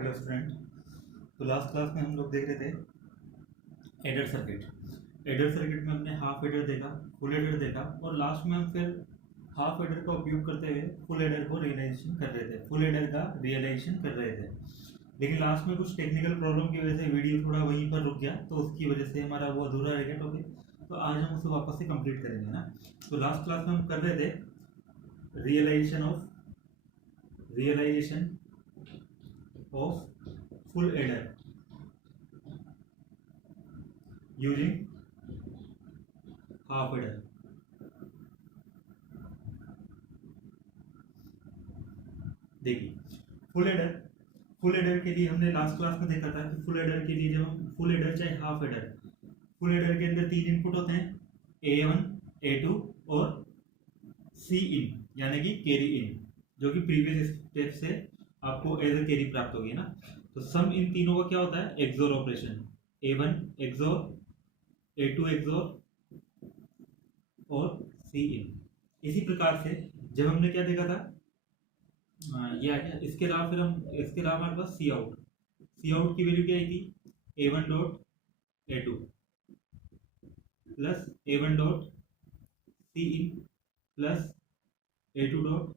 Hello student. तो last class में हम लोग देख रहे थे एडर सर्किट। एडर सर्किट में हमने हाफ एडर देखा, फुल एडर देखा और लास्ट में हम फिर हाफ एडर का उपयोग करते हुए फुल एडर को रियलाइजेशन कर रहे थे, फुल एडर का रियलाइजेशन कर रहे थे। लेकिन लास्ट में कुछ टेक्निकल प्रॉब्लम की वजह से वीडियो थोड़ा वहीं पर रुक गया, तो उसकी वजह से हमारा वो अधूरा रह गया टॉपिक। तो आज हम उसे वापस से कंप्लीट करेंगे ना। तो लास्ट क्लास में हम कर रहे थे realization of full adder using half adder। देखिए फुल एडर के लिए हमने लास्ट क्लास में देखा था कि फुल एडर के लिए जब हम फुल एडर चाहे हाफ एडर, फुल एडर के अंदर तीन इनपुट होते हैं, A1, A2 और C इन यानी कि कैरी इन, जो कि प्रीवियस स्टेप से आपको एज ए कैरी प्राप्त होगी ना। तो सम इन तीनों का क्या होता है? एक्सोर ऑपरेशन। A1 एक्सोर, A2 एक्सोर और C इन। इसी प्रकार से जब हमने क्या देखा था, ये आ गया। इसके अलावा हमारे पास सी आउट की वैल्यू क्या आई थी? A1 dot A2 plus A1 dot C in plus A2 dot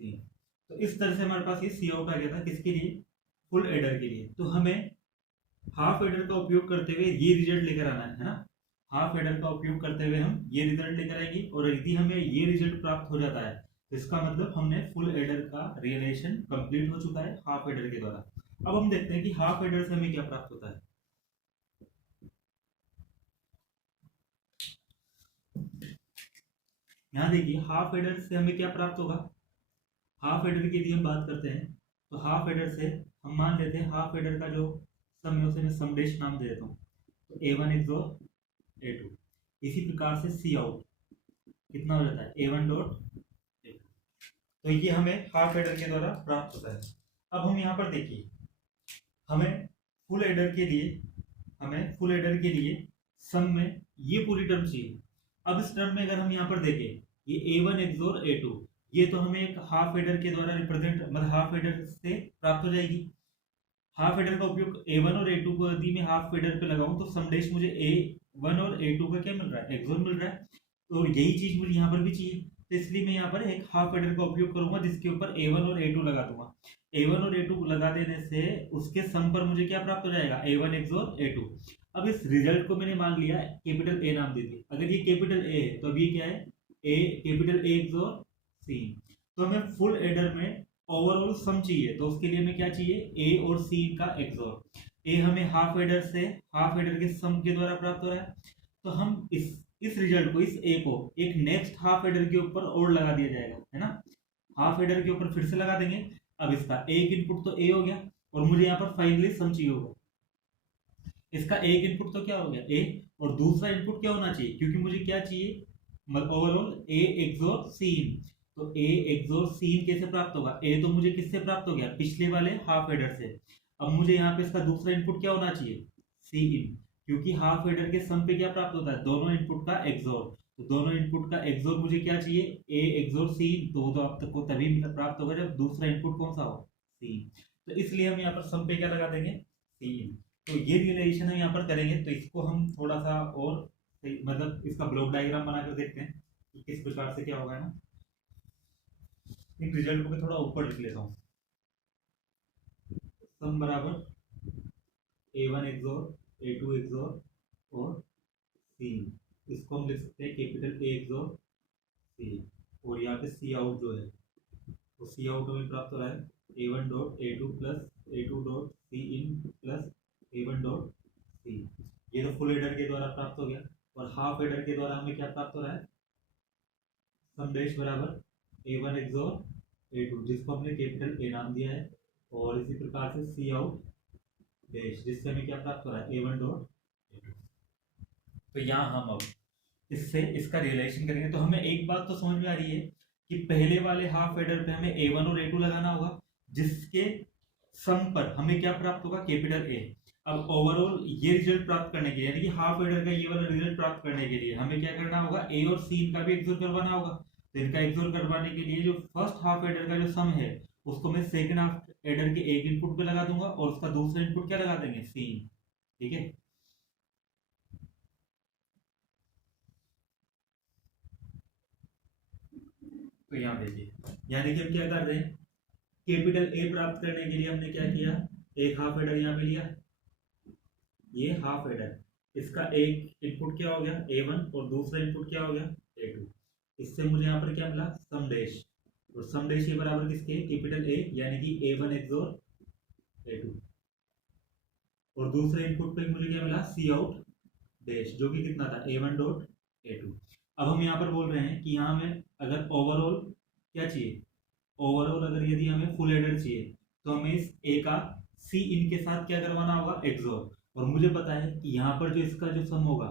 C इन। तो इस तरह से हमारे पास ये सी आउट आ गया था। किसके लिए? फुल एडर के लिए। तो हमें हाफ एडर का उपयोग करते हुए ये रिजल्ट लेकर आना है ना। हाफ एडर का उपयोग करते हुए हम ये रिजल्ट लेकर आएंगे और यदि हमें ये रिजल्ट प्राप्त हो जाता है तो इसका मतलब हमने फुल एडर का रियलाइजेशन कंप्लीट हो चुका है हाफ एडर के द्वारा। अब हम देखते हैं कि हाफ एडर से हमें क्या प्राप्त होता है। यहाँ देखिए हाफ एडर से हमें क्या प्राप्त होगा। हाफ एडर के लिए हम बात करते हैं तो हाफ एडर से हम मान लेते हैं हाफ एडर का जो सम है उसे मैं समडेश नाम दे देता हूँ। तो A1 एक्सोर A2। इसी प्रकार से सी आउट कितना हो जाता है? A1 dot A2। तो ये हमें हाफ एडर के द्वारा प्राप्त होता है। अब हम यहाँ पर देखिए हमें फुल एडर के लिए सम में ये पूरी टर्म चाहिए। अब इस टर्म में अगर हम यहाँ पर देखें ये A1 एक्सोर A2, ये तो हमें एक हाफ एडर के द्वारा रिप्रेजेंट मतलब हाफ एडर से प्राप्त हो जाएगी। हाफ एडर का उपयोग A1 और A2 को यदि मैं हाफ एडर पे लगाऊं तो समडेश मुझे A1 और A2 का क्या मिल रहा है? एक्सोर मिल रहा है। तो यही चीज मुझे यहाँ पर भी चाहिए, तो इसलिए मैं यहाँ पर एक हाफ एडर का उपयोग करूंगा जिसके ऊपर A1 और A2 लगा दूंगा। A1 और A2 लगा देने से उसके सम पर मुझे क्या प्राप्त हो जाएगा? A1 एक्सोर A2। अब इस रिजल्ट को मैंने मान लिया कैपिटल A नाम दे दिया। अगर ये कैपिटल A है तो अब ये क्या है? Capital A XOR C। तो हमें फुल एडर में ओवरऑल सम चाहिए, तो उसके लिए हमें क्या चाहिए? A और C का एक्सोर। A हमें हाफ एडर के सम के द्वारा प्राप्त हो रहा है। तो हम इस रिजल्ट को, इस A को एक नेक्स्ट हाफ एडर के ऊपर और लगा दिया जाएगा, है ना। हाफ एडर के ऊपर फिर से लगा देंगे। अब इसका एक इनपुट तो A हो गया और मुझे यहाँ पर फाइनली सम चाहिए होगा। इसका एक इनपुट तो क्या हो गया? A, और दूसरा इनपुट क्या होना चाहिए? क्योंकि मुझे क्या चाहिए? Overall A XOR C। तो A एक्सोर C कैसे प्राप्त होगा? A तो मुझे किससे प्राप्त हो गया? पिछले वाले हाफ एडर से। अब मुझे यहाँ पे इसका दूसरा इनपुट क्या होना चाहिए? C इन, क्योंकि हाफ एडर के सम पे क्या प्राप्त होता है? दोनों इनपुट का एक्सोर। तो दोनों इनपुट का एक्सोर मुझे क्या चाहिए? A XOR C। तो आप तक को तभी प्राप्त होगा जब दूसरा इनपुट कौन सा हो? C। तो इसलिए हम यहाँ पर सम पे क्या लगा देंगे? C इन। तो ये रियलाइजेशन हम यहाँ पर करेंगे, तो इसको हम थोड़ा सा और मतलब इसका ब्लॉक डायग्राम बनाकर देखते हैं कि किस प्रकार से क्या होगा ना। इन रिजल्ट को मैं थोड़ा ऊपर लिख लेता हूँ। सम बराबर A1 एक्सोर A2 एक्सोर और C। इसको हम लिख सकते हैं कैपिटल A एक्सोर C। और यहाँ पे C आउट जो है तो C आउट हमें प्राप्त हो रहा है A1 dot A2 plus A2 dot C इन प्लस A1 डॉट C। ये तो फुल एडर के द्वारा प्राप्त हो गया। और हाफ एडर के द्वारा हमें क्या प्राप्त हो रहा है? समडेश बराबर A1 एक्सोर A2, जिसको हमने कैपिटल A नाम दिया है। और इसी प्रकार से C आउट डैश, जिससे हमें क्या प्राप्त हो रहा है? A1 dot A2। तो यहाँ हम अब इससे इसका रियलाइजेशन करेंगे। तो हमें एक बात तो समझ में आ रही है कि पहले वाले हाफ एडर पे हमें A1 और A2 लगाना होगा, जिसके सम पर हमें क्या प्राप्त होगा? Capital A। अब ओवरऑल ये रिजल्ट प्राप्त करने के लिए यानी कि हाफ एडर का ये वाला रिजल्ट प्राप्त करने के लिए हमें क्या करना होगा? A और C का भी एक्सोर करवाना होगा। तो इनका एक्सोर करवाने के लिए जो फर्स्ट हाफ एडर का जो सम है उसको मैं सेकंड हाफ एडर के एक इनपुट पे लगा दूंगा और उसका दूसरा इनपुट क्या लगा देंगे, सीन। ठीक है, तो यहाँ देखिए, यहाँ देखिए हम क्या कर रहे हैं, कैपिटल ए प्राप्त करने के लिए हमने क्या किया, एक हाफ एडर यहाँ पे लिया, ये हाफ एडर, इसका एक इनपुट क्या हो गया a1 और दूसरा इनपुट क्या हो गया a2। इससे मुझे यहाँ पर क्या मिला, समदेश, और समदेश के बराबर किसके, कैपिटल ए यानी कि a1 एक्सोर a2, और दूसरे इनपुट पे मुझे क्या मिला, सी आउट डैश, जो कि कितना था a1 डॉट a2। अब हम यहाँ पर बोल रहे हैं कि यहाँ हमें अगर ओवरऑल क्या चाहिए, ओवरऑल अगर यदि हमें फुल एडर चाहिए तो हमें इस ए का सी इन के साथ क्या करवाना होगा, एक्सोर। और मुझे पता है कि यहाँ पर जो इसका जो सम होगा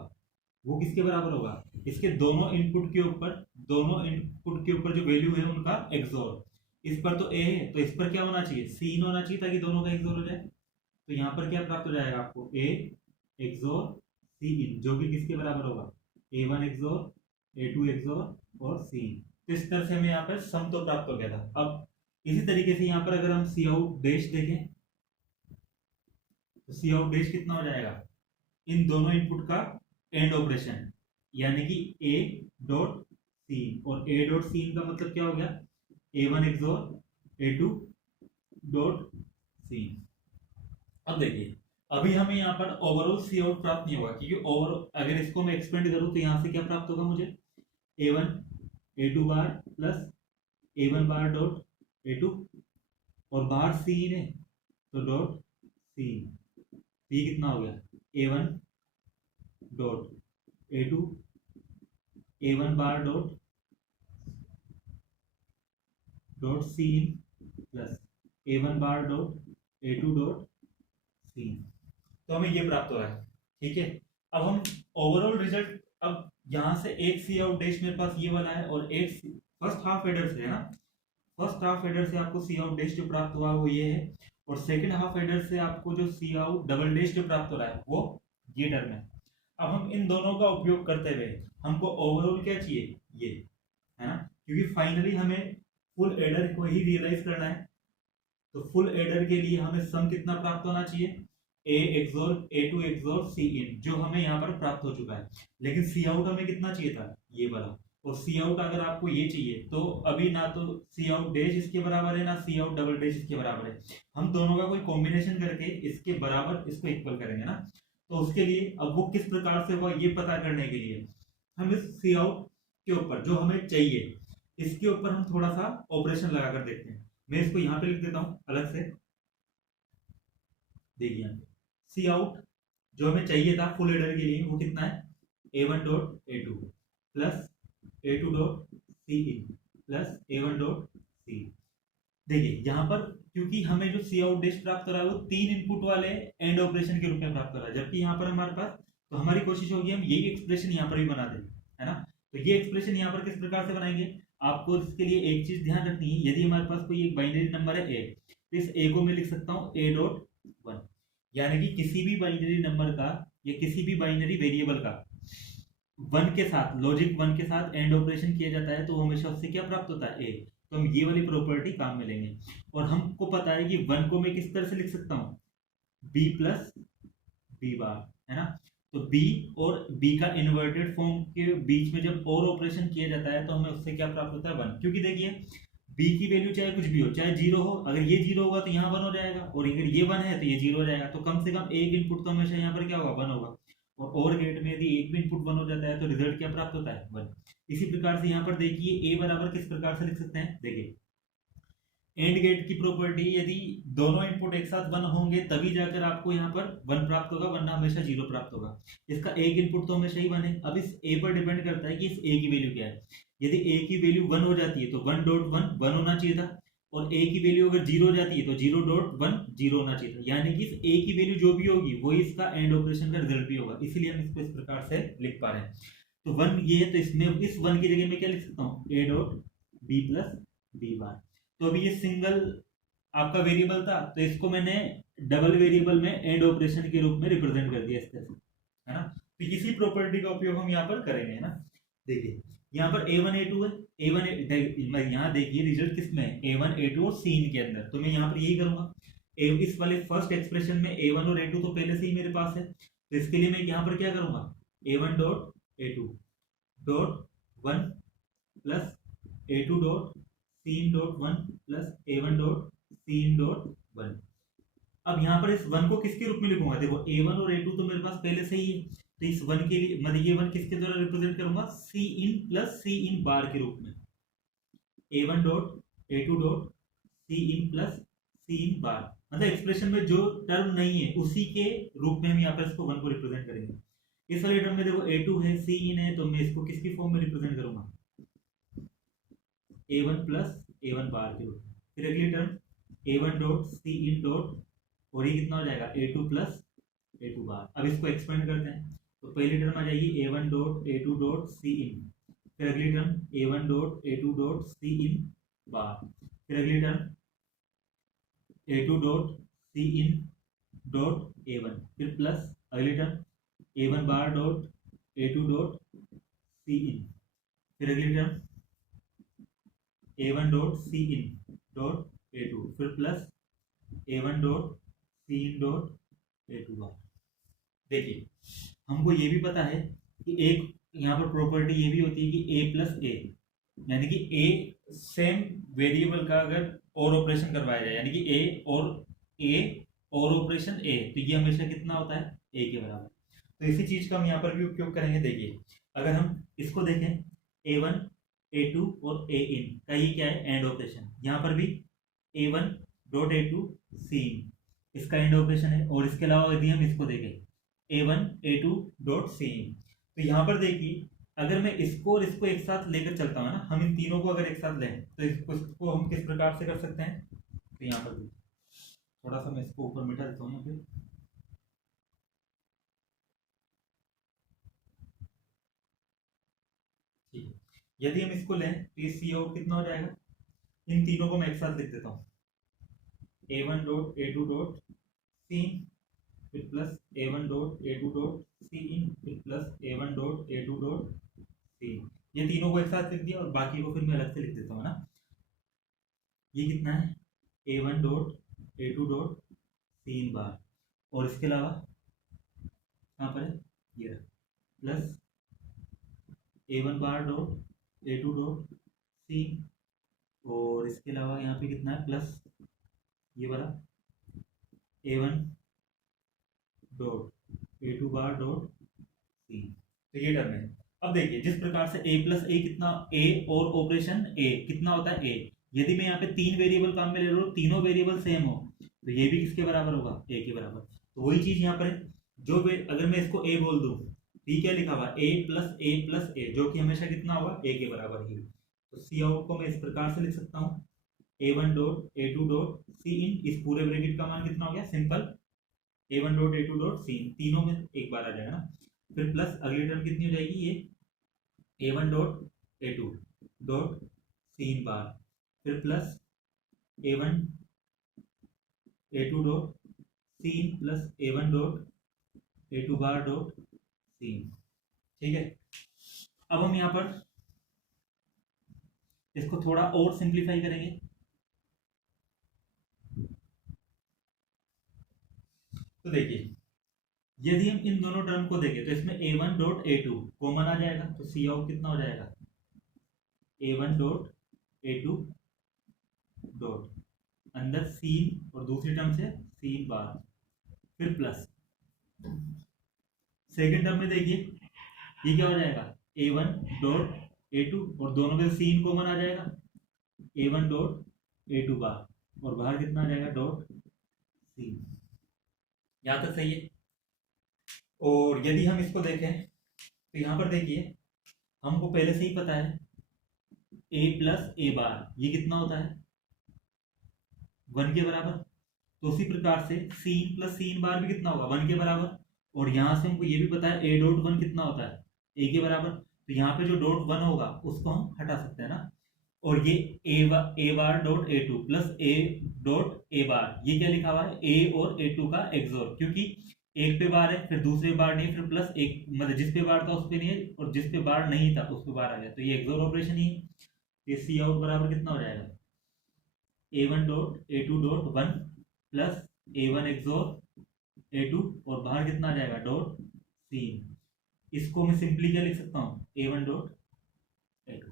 वो किसके बराबर होगा, इसके दोनों इनपुट के ऊपर, दोनों इनपुट के ऊपर जो वैल्यू है उनका एक्सोर। इस पर तो ए है तो इस पर क्या होना चाहिए, सी इन होना चाहिए ताकि दोनों का एक्सोर हो जाए। तो यहाँ पर क्या प्राप्त हो जाएगा आपको, ए एक्सोर सी इन, जो कि किसके बराबर होगा, a1 एक्सोर a2 एक्सोर और सी इन। तो इस तरह से हमें यहाँ पर सम तो प्राप्त हो गया था। अब इसी तरीके से यहाँ पर अगर हम सी आउट डैश देखें तो सी आउट डैश कितना हो जाएगा, इन दोनों इनपुट का एंड ऑपरेशन, यानी कि ए डॉट सी, और ए डॉट सी का मतलब क्या हो गया, a1 एक्सोर a2 डॉट सी। अब देखिए, अभी हमें यहाँ पर ओवरऑल सी आउट प्राप्त नहीं होगा, क्योंकि ओवर अगर इसको मैं एक्सपेंड करूं तो यहाँ से क्या प्राप्त होगा मुझे, a1 a2 बार plus a1 bar dot a2, और बाहर सी है तो डॉट सी, ये कितना हो गया a1 dot a2 a1 bar dot dot C plus a1 bar dot a2 dot C. तो हमें ये प्राप्त हो रहा है। ठीक है, अब हम ओवरऑल रिजल्ट, अब यहाँ से एक सी आउट डैश मेरे पास ये वाला है और एक फर्स्ट हाफ एडर से है ना, फर्स्ट हाफ एडर से आपको सी आउट डैश जो प्राप्त हुआ वो ये है, और सेकंड हाफ एडर से आपको जो सी आउट डबल डैश जो प्राप्त हो रहा है वो ये टर्म है। अब हम इन दोनों का उपयोग करते हुए हमको ओवरऑल क्या चाहिए, ये है ना, क्योंकि फाइनली हमें फुल एडर को ही रियलाइज करना है। तो फुल एडर के लिए हमें सम कितना प्राप्त होना चाहिए, ए एक्सोर a2 एक्सोर सी इन, जो हमें यहाँ पर प्राप्त हो चुका है। लेकिन सी आउट हमें कितना चाहिए था, ये वाला, और सी आउट अगर आपको ये चाहिए तो अभी ना तो सी आउट डैश इसके बराबर है ना सी आउट डबल डैश इसके बराबर है, हम दोनों का कोई कॉम्बिनेशन करके इसके बराबर इसको इक्वल करेंगे ना। तो उसके लिए अब वो किस प्रकार से हुआ ये पता करने के लिए हम इस सी आउट के ऊपर जो हमें चाहिए इसके ऊपर हम थोड़ा सा ऑपरेशन लगा कर देखते हैं। मैं इसको यहाँ पे लिख देता हूँ अलग से, देखिए सी आउट जो हमें चाहिए था फुल एडर के लिए वो कितना है, a1 dot a2 plus a2 dot C in plus a1 dot C. देखिए यहाँ पर क्योंकि हमें जो सी आउट डैश प्राप्त हो रहा है वो 3 इनपुट वाले एंड ऑपरेशन के रूप में प्राप्त हो रहा है, जबकि यहाँ पर हमारे पास, तो हमारी कोशिश होगी हम यही एक्सप्रेशन यहाँ पर भी बना दें, है ना। तो ये एक्सप्रेशन यहाँ पर किस प्रकार से बनाएंगे, आपको इसके लिए एक चीज ध्यान रखनी है, यदि हमारे पास कोई एक बाइनरी नंबर है a, तो इस a को मैं लिख सकता हूँ a डॉट 1, यानी कि किसी भी बाइनरी नंबर का या किसी भी बाइनरी वेरिएबल का 1 के साथ, लॉजिक 1 के साथ एंड ऑपरेशन किया जाता है तो हमेशा उससे क्या प्राप्त होता है, a। तो हम ये वाली प्रॉपर्टी काम में लेंगे, और हमको पता है कि 1 को मैं किस तरह से लिख सकता हूँ, b प्लस b बार, है ना। तो b और b का इन्वर्टेड फॉर्म के बीच में जब और ऑपरेशन किया जाता है तो हमें उससे क्या प्राप्त होता है, 1। क्योंकि देखिए b की वैल्यू चाहे कुछ भी हो, चाहे 0 हो, अगर ये 0 होगा तो यहाँ 1 हो जाएगा, और अगर ये 1 है तो ये 0 हो जाएगा। तो कम से कम एक इनपुट तो हमेशा यहाँ पर क्या होगा, 1 होगा, और गेट में यदि एक भी इनपुट 1 हो जाता है तो रिजल्ट क्या प्राप्त होता है, 1। इसी प्रकार से यहाँ पर देखिए a बराबर किस प्रकार से लिख सकते हैं, देखिए एंड गेट की प्रॉपर्टी, यदि दोनों इनपुट एक साथ 1 होंगे तभी जाकर आपको यहाँ पर 1 प्राप्त होगा, वरना हमेशा 0 प्राप्त होगा। इसका एक इनपुट तो हमेशा ही 1 है। अब इस a पर डिपेंड करता है कि इस a की वैल्यू क्या है। यदि a की वैल्यू 1 हो जाती है तो 1 डॉट 1 1 होना चाहिए था, और a की वैल्यू अगर 0 हो जाती है तो 0 डॉट 1 0 होना चाहिए था, यानी कि इस a की वैल्यू जो भी होगी वही इसका एंड ऑपरेशन का रिजल्ट भी होगा, इसीलिए हम इसको इस प्रकार से लिख पा रहे हैं। तो 1 ये है, तो इसमें इस 1 की जगह में क्या लिख सकता हूँ, a dot b plus b बार। तो अभी ये सिंगल आपका वेरिएबल था तो इसको मैंने डबल वेरिएबल में एंड ऑपरेशन के रूप में रिप्रेजेंट कर दिया इस तरह से, है ना। तो इसी प्रॉपर्टी का उपयोग हम यहाँ पर करेंगे, है ना। देखिए यहाँ पर A1 A2 है, यहाँ देखिए रिजल्ट किस में है, A1 A2 और सीन के अंदर, तो मैं यहाँ पर यही करूंगा। इस वाले फर्स्ट एक्सप्रेशन में A1 और A2 तो पहले से ही मेरे पास है, तो इसके लिए मैं यहाँ पर क्या करूंगा, A1 dot A2 dot 1 plus A2 dot C in dot 1 plus A1 dot C in dot 1। अब यहाँ पर इस 1 को किसके रूप में लिखूंगा, देखो A1 और A2 तो मेरे पास पहले से ही है, तो इस 1 के लिए मतलब ये 1 किसके द्वारा रिप्रेजेंट करूंगा, सी इन प्लस सी इन बार के रूप में, A1 dot A2 dot C in plus C in bar, मतलब एक्सप्रेशन में जो टर्म नहीं है उसी के रूप में हम यहाँ पर इसको 1 को रिप्रेजेंट करेंगे। इस वाले टर्म में देखो A2 है, सी इन है, तो मैं इसको किसकी फॉर्म में रिप्रेजेंट करूंगा, A1 प्लस A1 बार के रूप में। फिर अगली term A1 dot C in dot, और ये कितना हो जाएगा A2 प्लस A2 बार। अब इसको एक्सपेंड करते हैं, तो पहली टर्म आ जाएगी A1 dot A2 dot C in, फिर अगली term A1 dot A2 dot C in bar, फिर अगली term A2 dot C in dot A1, फिर प्लस अगली term A1 bar dot A2 dot C in, फिर अगली term A1 dot C in dot A2, फिर plus A1 dot C in dot A2 bar. देखिए हमको ये भी पता है कि एक यहाँ पर प्रॉपर्टी ये भी होती है कि A प्लस ए, यानी कि A सेम वेरिएबल का अगर और ऑपरेशन करवाया जाए, यानी कि A और ऑपरेशन A, तो ये हमेशा कितना होता है, A के बराबर। तो इसी चीज का हम यहाँ पर भी उपयोग करेंगे। देखिए अगर हम इसको देखें, A1 A2 और A इन का ये क्या है, एंड ऑपरेशन, यहाँ पर भी A1 डॉट A2 सीन इसका एंड ऑपरेशन है, और इसके अलावा यदि हम इसको देखें A1 A2 डॉट सीन, तो यहाँ पर देखिए अगर मैं इसको और इसको एक साथ लेकर चलता हूँ ना, हम इन तीनों को अगर एक साथ लें तो इसको हम किस प्रकार से कर सकते हैं, तो यहाँ पर भी थोड़ा सा मैं इसको ऊपर मिटा देता हूँ फिर, ठीक है। यदि हम इसको लें तो ये सी आउट कितना हो जाएगा, इन तीनों को मैं एक साथ लिख देता हूँ, A1 dot A2 dot C in, फिर plus A1 dot A2 dot C in, फिर plus A1 dot A2 dot C in, ये तीनों को एक साथ लिख दिया और बाकी को फिर मैं अलग से लिख देता हूँ ना। ये कितना है, A1 dot A2 dot C in बार, और इसके अलावा कहाँ पर है, ये plus A1 bar dot A2 dot C, और इसके अलावा यहाँ पे कितना है, प्लस ये वाला A1 dot A2 bar dot C, तो ये टर्म है। अब देखिए जिस प्रकार से A प्लस ए कितना, A और ऑपरेशन A कितना होता है A, यदि मैं यहाँ पे 3 वेरिएबल काम में ले रहा हूँ, तीनों वेरिएबल सेम हो, तो ये भी किसके बराबर होगा, A के बराबर। तो वही चीज यहाँ पर है, जो अगर मैं इसको A बोल दूँ, तो क्या लिखा हुआ, A प्लस ए, जो कि हमेशा कितना होगा, A के बराबर ही। तो सी आउट को मैं इस प्रकार से लिख सकता हूँ, A1 dot A2 dot C इन, इस पूरे ब्रैकेट का मान कितना हो गया, simple A1 dot A2 dot C in, तीनों में एक बार आ जाएगा ना, फिर प्लस अगली टर्म कितनी हो जाएगी, ये A1 dot A2 dot C in bar, फिर plus A1 A2 dot C in plus A1 dot A2 bar dot C in, ठीक है। अब हम यहाँ पर इसको थोड़ा और सिंप्लीफाई करेंगे, तो देखिए यदि हम इन दोनों टर्म को देखें तो इसमें A1 डॉट A2 कॉमन आ जाएगा, तो सी आउट कितना हो जाएगा, A1 डॉट A2 डॉट अंदर सीन और दूसरी टर्म से सीन बार, फिर प्लस सेकेंड टर्म में देखिए ये क्या हो जाएगा, A1 डॉट A2 और दोनों में सीन कॉमन आ जाएगा, A1 डॉट A2 बार, और बाहर कितना आ जाएगा, डॉट सीन। यहाँ तक सही है। और यदि हम इसको देखें तो यहाँ पर देखिए हमको पहले से ही पता है A प्लस ए बार ये कितना होता है, 1 के बराबर, तो उसी प्रकार से सीन प्लस सीन बार भी कितना होगा, 1 के बराबर, और यहाँ से हमको ये भी पता है A डॉट 1 कितना होता है, A के बराबर, तो यहाँ पे जो डॉट 1 होगा उसको हम हटा सकते हैं ना, और ये A bar dot A2 plus A dot A bar, ये क्या लिखा हुआ है, A और A2 का एक्सोर, क्योंकि एक पे बार है, फिर दूसरे बार नहीं, फिर प्लस एक, मतलब जिस पे बार था उस पे नहीं है, और जिस पे बार नहीं था उस पे बार आ गया, तो ये एक्सोर ऑपरेशन ही है। ये सी आउट बराबर कितना हो जाएगा, A1 dot A2 dot 1 plus A1 एक्सोर A2, और बाहर कितना आ जाएगा डॉट सी। इसको मैं सिंपली क्या लिख सकता हूँ, A1 डॉट A2।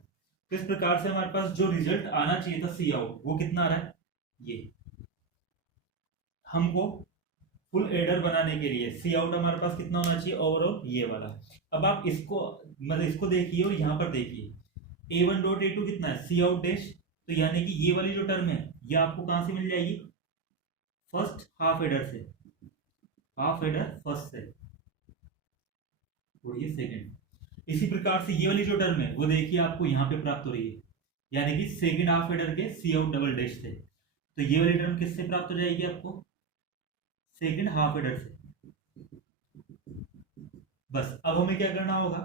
तो इस प्रकार से हमारे पास जो रिजल्ट आना चाहिए था सी आउट, वो कितना आ रहा है, ये। हमको फुल एडर बनाने के लिए सी आउट हमारे पास कितना होना चाहिए ओवरऑल, ये वाला। अब आप इसको, मतलब इसको देखिए और यहाँ पर देखिए, A1 डॉट A2 कितना है, सी आउट डैश, तो यानी कि ये वाली जो टर्म है ये आपको कहां से मिल जाएगी, फर्स्ट हाफ एडर से, हाफ एडर फर्स्ट से, और ये सेकंड। इसी प्रकार से ये वाली जो टर्म है वो देखिए आपको यहाँ पे प्राप्त हो रही है, यानी कि सेकंड हाफ एडर के सी आउट डबल डैश से। तो ये वाली टर्म किससे प्राप्त हो जाएगी आपको, सेकंड हाफ एडर से। बस अब हमें क्या करना होगा,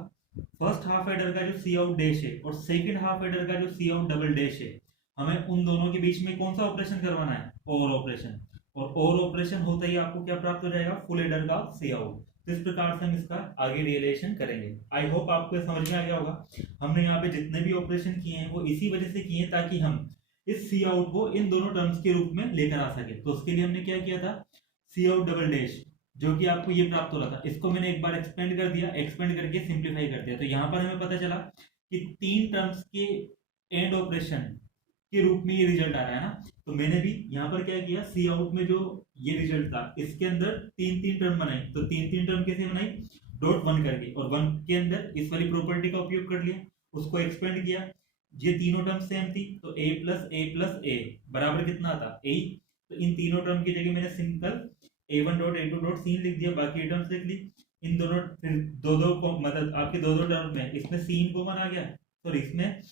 फर्स्ट हाफ एडर का जो सी आउट डैश है और सेकंड हाफ एडर का जो सी आउट डबल डैश है, हमें उन दोनों के बीच में कौन सा ऑपरेशन करवाना है, ओवर ऑपरेशन। और ओवर ऑपरेशन होता ही आपको क्या प्राप्त हो जाएगा, फुल एडर का सी आउट। तो इस प्रकार से हम इसका आगे रिलेशन करेंगे। आई होप आपको ये समझ में आ गया होगा। हमने यहाँ पे जितने भी ऑपरेशन किए हैं वो इसी वजह से किए हैं ताकि हम इस सी आउट को इन दोनों टर्म्स के रूप में लेकर आ सके। तो उसके लिए हमने क्या किया था, सी आउट डबल डैश जो कि आपको ये प्राप्त हो रहा था, इसको मैंने एक बार एक्सपेंड कर दिया, एक्सपेंड करके सिंप्लीफाई कर दिया। तो यहाँ पर हमें पता चला कि तीन टर्म्स के एंड ऑपरेशन के रूप में ये रिजल्ट आ रहा है ना। तो मैंने भी यहाँ पर क्या किया, सी आउट में जो ये रिजल्ट था इसके अंदर तीन तीन टर्म बनाई। तो तीन तीन टर्म कैसे बनाई, डॉट 1 करके, और 1 के अंदर इस वाली प्रॉपर्टी का उपयोग कर लिया, उसको एक्सपेंड किया। ये तीनों टर्म सेम थी, तो a+a+a बराबर कितना आता, a। तो इन तीनों टर्म की जगह मैंने simple A1 dot A2 dot scene लिख दिया, बाकी टर्म्स लिख ली। इन दोनों फिर दो दो को, मतलब आपके दो दो टर्म में इसमें सीन कॉमन आ गया, सॉरी इसमें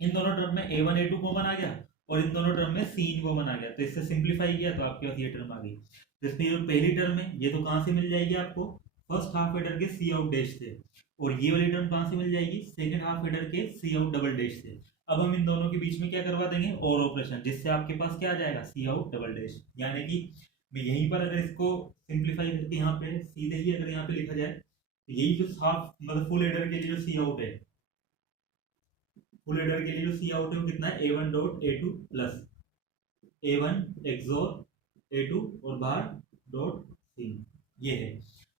इन दोनों टर्म में A1 A2 कॉमन आ गया, और इन दोनों टर्म में सीन कॉमन आ गया। तो इससे सिंप्लीफाई किया तो आपके पास ये टर्म आ गई। तो इसमें जो पहली टर्म है ये तो कहाँ से मिल जाएगी आपको, फर्स्ट हाफ एडर के सी आउट डैश से, और ये वाली टर्म कहाँ से मिल जाएगी, सेकंड हाफ एडर के सी आउट डबल डैश से। अब हम इन दोनों के बीच में क्या करवा देंगे, और ऑपरेशन, जिससे आपके पास क्या आ जाएगा, सी आउट डबल डैश। यानी कि मैं यहीं पर अगर इसको सिंप्लीफाई करके यहाँ पे सीधे ही अगर यहाँ पे लिखा जाए, तो यही जो हाफ मतलब फुल एडर के लिए जो सी आउट है, फुल एडर के लिए जो सी आउट है वो कितना है, A1 dot A2 plus A1 एक्सोर A2 और बाहर डॉट सी, ये है।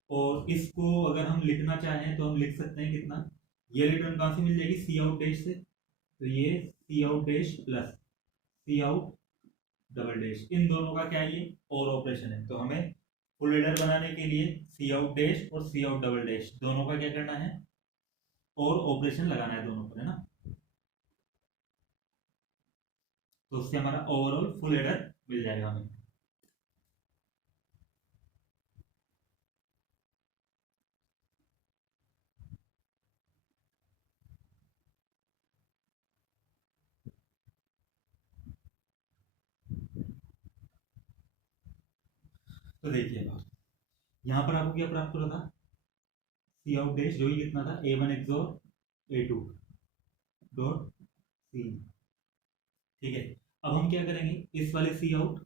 और इसको अगर हम लिखना चाहें तो हम लिख सकते हैं कितना, ये रिटर्न कहाँ से मिल जाएगी, सी आउट डैश से। तो ये सी आउट डैश प्लस सी आउट डबल डैश, इन दोनों का क्या है, ये और ऑपरेशन है। तो हमें फुल एडर बनाने के लिए सी आउट डैश और सी आउट डबल डैश दोनों का क्या करना है, और ऑपरेशन लगाना है दोनों पर, है ना। तो उससे हमारा ओवरऑल फुल एडर मिल जाएगा हमें। तो देखिए यहाँ पर आपको क्या प्राप्त हो रहा था, सी आउट डैश जो ही कितना था, A1 एक्सोर A2 डॉट सी, ठीक है। अब हम क्या करेंगे, इस वाले सी आउट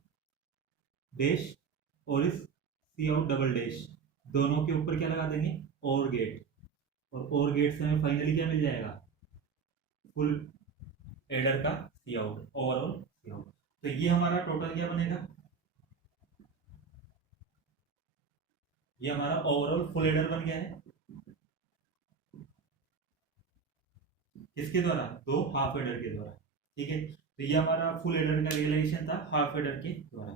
डैश और इस सी आउट डबल डैश दोनों के ऊपर क्या लगा देंगे, और गेट, और गेट से हमें फाइनली क्या मिल जाएगा, फुल एडर का सी आउट, ओवरऑल सी आउट। तो ये हमारा टोटल क्या बनेगा, ये हमारा ओवरऑल फुल एडर बन गया है, किसके द्वारा, दो हाफ एडर के द्वारा, ठीक है। तो ये हमारा फुल एडर का रियलाइजेशन था हाफ एडर के द्वारा।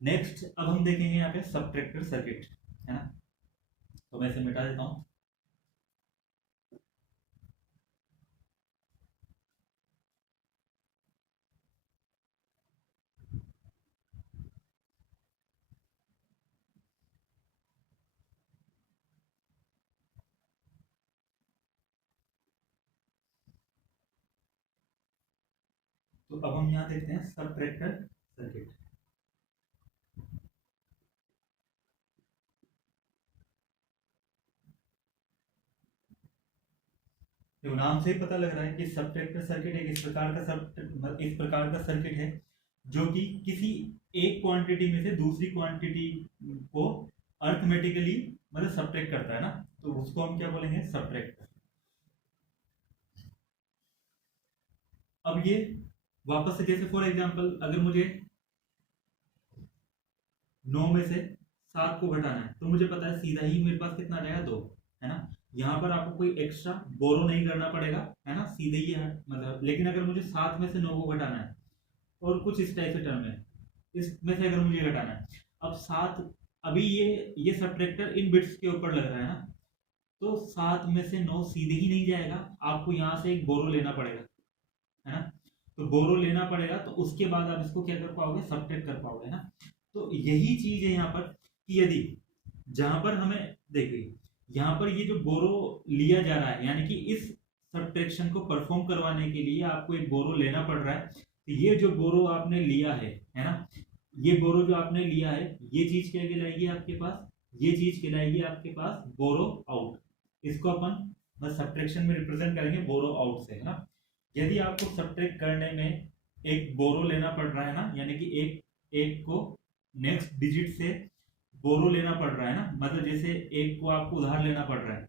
नेक्स्ट अब हम देखेंगे यहाँ पे सबट्रैक्टर सर्किट, है ना। तो मैं इसे मिटा देता हूँ। तो अब हम यहाँ देखते हैं सबट्रैक्टर सर्किट। तो नाम से ही पता लग रहा है कि सबट्रैक्टर सर्किट एक इस प्रकार का सर्किट है जो कि किसी एक क्वांटिटी में से दूसरी क्वांटिटी को अर्थमेटिकली मतलब सब्ट्रैक्ट करता है ना, तो उसको हम क्या बोलेंगे, सब्ट्रैक्टर। अब ये वापस से जैसे फॉर एग्जांपल अगर मुझे 9 में से 7 को घटाना है, तो मुझे पता है सीधा ही मेरे पास कितना आ जाएगा, 2, है ना। यहाँ पर आपको कोई एक्स्ट्रा बोरो नहीं करना पड़ेगा, है ना, सीधे ही है मतलब। लेकिन अगर मुझे 7 में से 9 को घटाना है और कुछ इस टाइप से टर्म है, इसमें से अगर मुझे घटाना है, अब 7, अभी ये सब्ट्रैक्टर इन बिट्स के ऊपर लग रहा है ना, तो 7 में से 9 सीधे ही नहीं जाएगा, आपको यहाँ से एक बोरो लेना पड़ेगा, है ना। तो बोरो लेना पड़ेगा, तो उसके बाद आप इसको क्या कर पाओगे, सब्ट्रैक्ट कर पाओगे ना। तो यही चीज है यहाँ पर कि यदि जहां पर हमें देखिए, यहाँ पर ये जो बोरो लिया जा रहा है, यानी कि इस सब्ट्रैक्शन को परफॉर्म करवाने के लिए आपको एक बोरो लेना पड़ रहा है, तो ये जो बोरो आपने लिया है ना, ये बोरो जो आपने लिया है, ये चीज क्या कहलाएगी आपके पास, ये चीज कहलाएगी आपके पास बोरो आउट। इसको अपन बस सब्ट्रैक्शन में रिप्रेजेंट करेंगे बोरो आउट से, है ना। यदि आपको सब्ट्रैक्ट करने में एक बोरो लेना पड़ रहा है ना, यानी कि एक एक को नेक्स्ट डिजिट से बोरो लेना पड़ रहा है ना, मतलब जैसे एक को आपको उधार लेना पड़ रहा है,